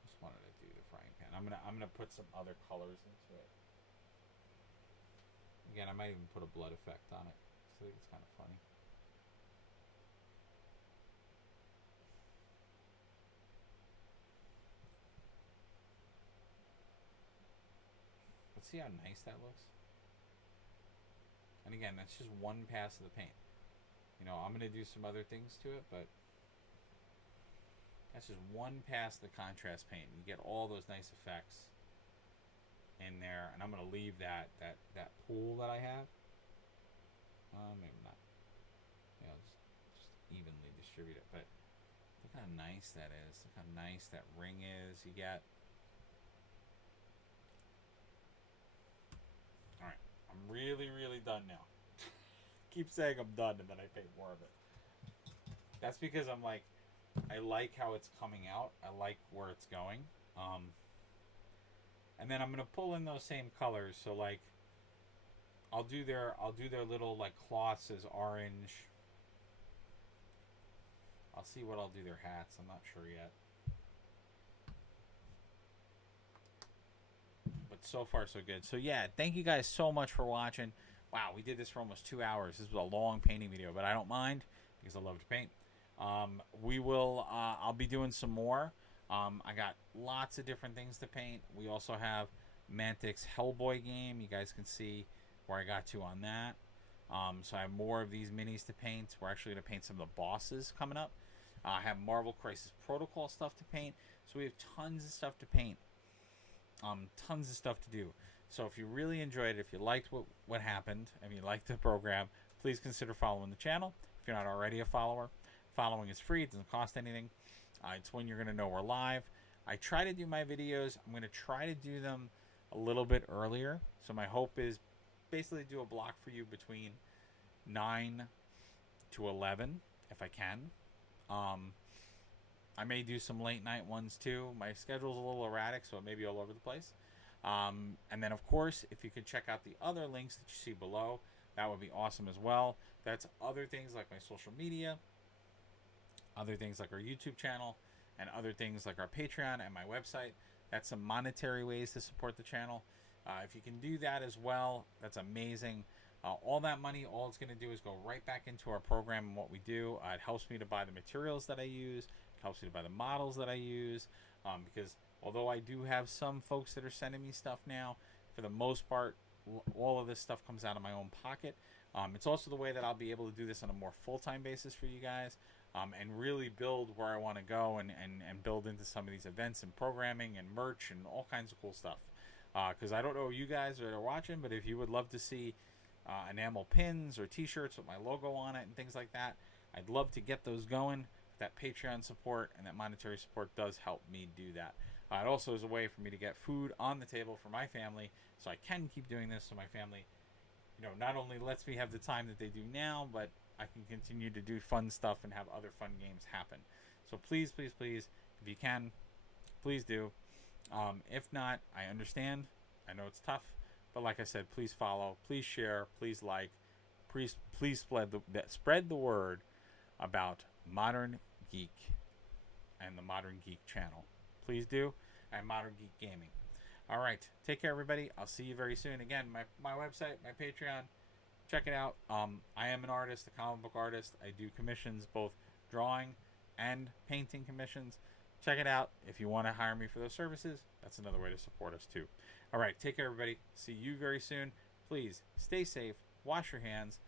just wanted to do the frying pan. I'm gonna put some other colors into it. Again, I might even put a blood effect on it. So I think it's kind of funny. See how nice that looks? And again, that's just one pass of the paint. I'm going to do some other things to it, but that's just one pass of the contrast paint. You get all those nice effects in there, and I'm going to leave that pool that I have. Maybe not. Just evenly distribute it. But look how nice that is. Look how nice that ring is. You get. Alright, I'm really done now. Keep saying I'm done and then I paint more of it. That's because I'm like, I like how it's coming out. I like where it's going. And then I'm gonna pull in those same colors. So like, I'll do their little like cloths as orange. I'll see what I'll do their hats. I'm not sure yet. But so far so good. So yeah, thank you guys so much for watching. Wow, we did this for almost 2 hours. This was a long painting video, but I don't mind because I love to paint. I'll be doing some more. I got lots of different things to paint. We also have Mantic's Hellboy game. You guys can see where I got to on that. So I have more of these minis to paint. We're actually going to paint some of the bosses coming up. I have Marvel Crisis Protocol stuff to paint. So we have tons of stuff to paint. Tons of stuff to do. So if you really enjoyed it, if you liked what happened, and you liked the program, please consider following the channel. If you're not already a follower, following is free. It doesn't cost anything. It's when you're going to know we're live. I try to do my videos. I'm going to try to do them a little bit earlier. So my hope is basically do a block for you between 9 to 11 if I can. I may do some late night ones too. My schedule's a little erratic, so it may be all over the place. And then, of course, if you could check out the other links that you see below, that would be awesome as well. That's other things like my social media, other things like our YouTube channel, and other things like our Patreon and my website. That's some monetary ways to support the channel. If you can do that as well, that's amazing. All that money, all it's going to do is go right back into our program and what we do. It helps me to buy the materials that I use. It helps me to buy the models that I use. because although I do have some folks that are sending me stuff now, for the most part, all of this stuff comes out of my own pocket. It's also the way that I'll be able to do this on a more full-time basis for you guys, and really build where I want to go, and build into some of these events and programming and merch and all kinds of cool stuff. Because I don't know you guys that are watching, but if you would love to see enamel pins or t-shirts with my logo on it and things like that, I'd love to get those going. That Patreon support and that monetary support does help me do that. It also is a way for me to get food on the table for my family, so I can keep doing this, so my family, not only lets me have the time that they do now, but I can continue to do fun stuff and have other fun games happen. So please, please, please, if you can, please do. If not, I understand. I know it's tough, but like I said, please follow, please share, please like, please spread the word about Modern Geek and the Modern Geek channel. Please do, and Modern Geek Gaming. All right, take care, everybody. I'll see you very soon. Again, my website, my Patreon, check it out. I am an artist, a comic book artist. I do commissions, both drawing and painting commissions. Check it out. If you want to hire me for those services, that's another way to support us too. All right, take care, everybody. See you very soon. Please stay safe, wash your hands,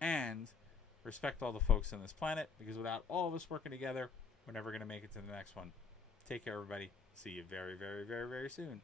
and respect all the folks on this planet, because without all of us working together, we're never going to make it to the next one. Take care, everybody. See you very, very, very, very soon.